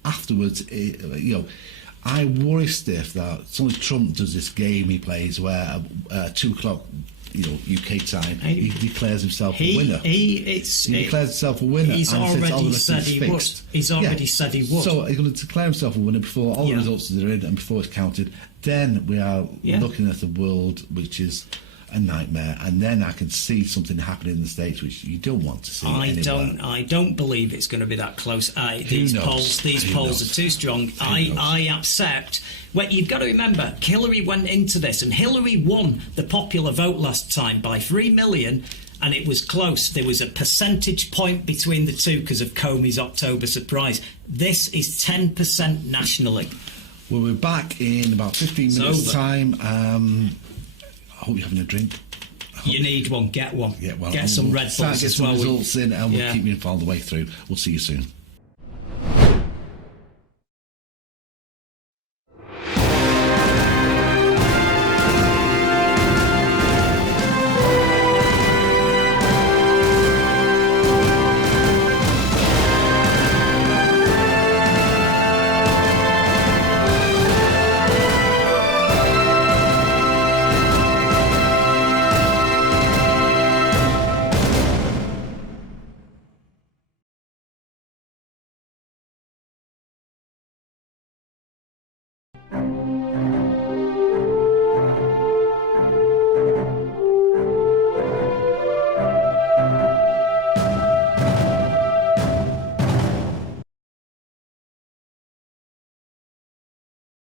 afterwards, I worry stiff that it's only Trump does this game he plays where 2 o'clock, UK time, he declares himself a winner. He declares himself a winner. He's already said he would. He's already said he would. So he's going to declare himself a winner before all the results are in and before it's counted. Then we are looking at a world which is a nightmare, and then I can see something happening in the States which you don't want to see. I don't believe it's going to be that close. These polls are too strong. I accept. Well, you've got to remember, Hillary went into this, and Hillary won the popular vote last time by 3 million. And it was close. There was a percentage point between the two because of Comey's October surprise. This is 10% nationally. We'll be back in about 15 minutes' time. I hope you're having a drink. You need one. Get one. Yeah, well, get some Red Bulls get as some well. Results in, and we'll keep you informed the way through. We'll see you soon.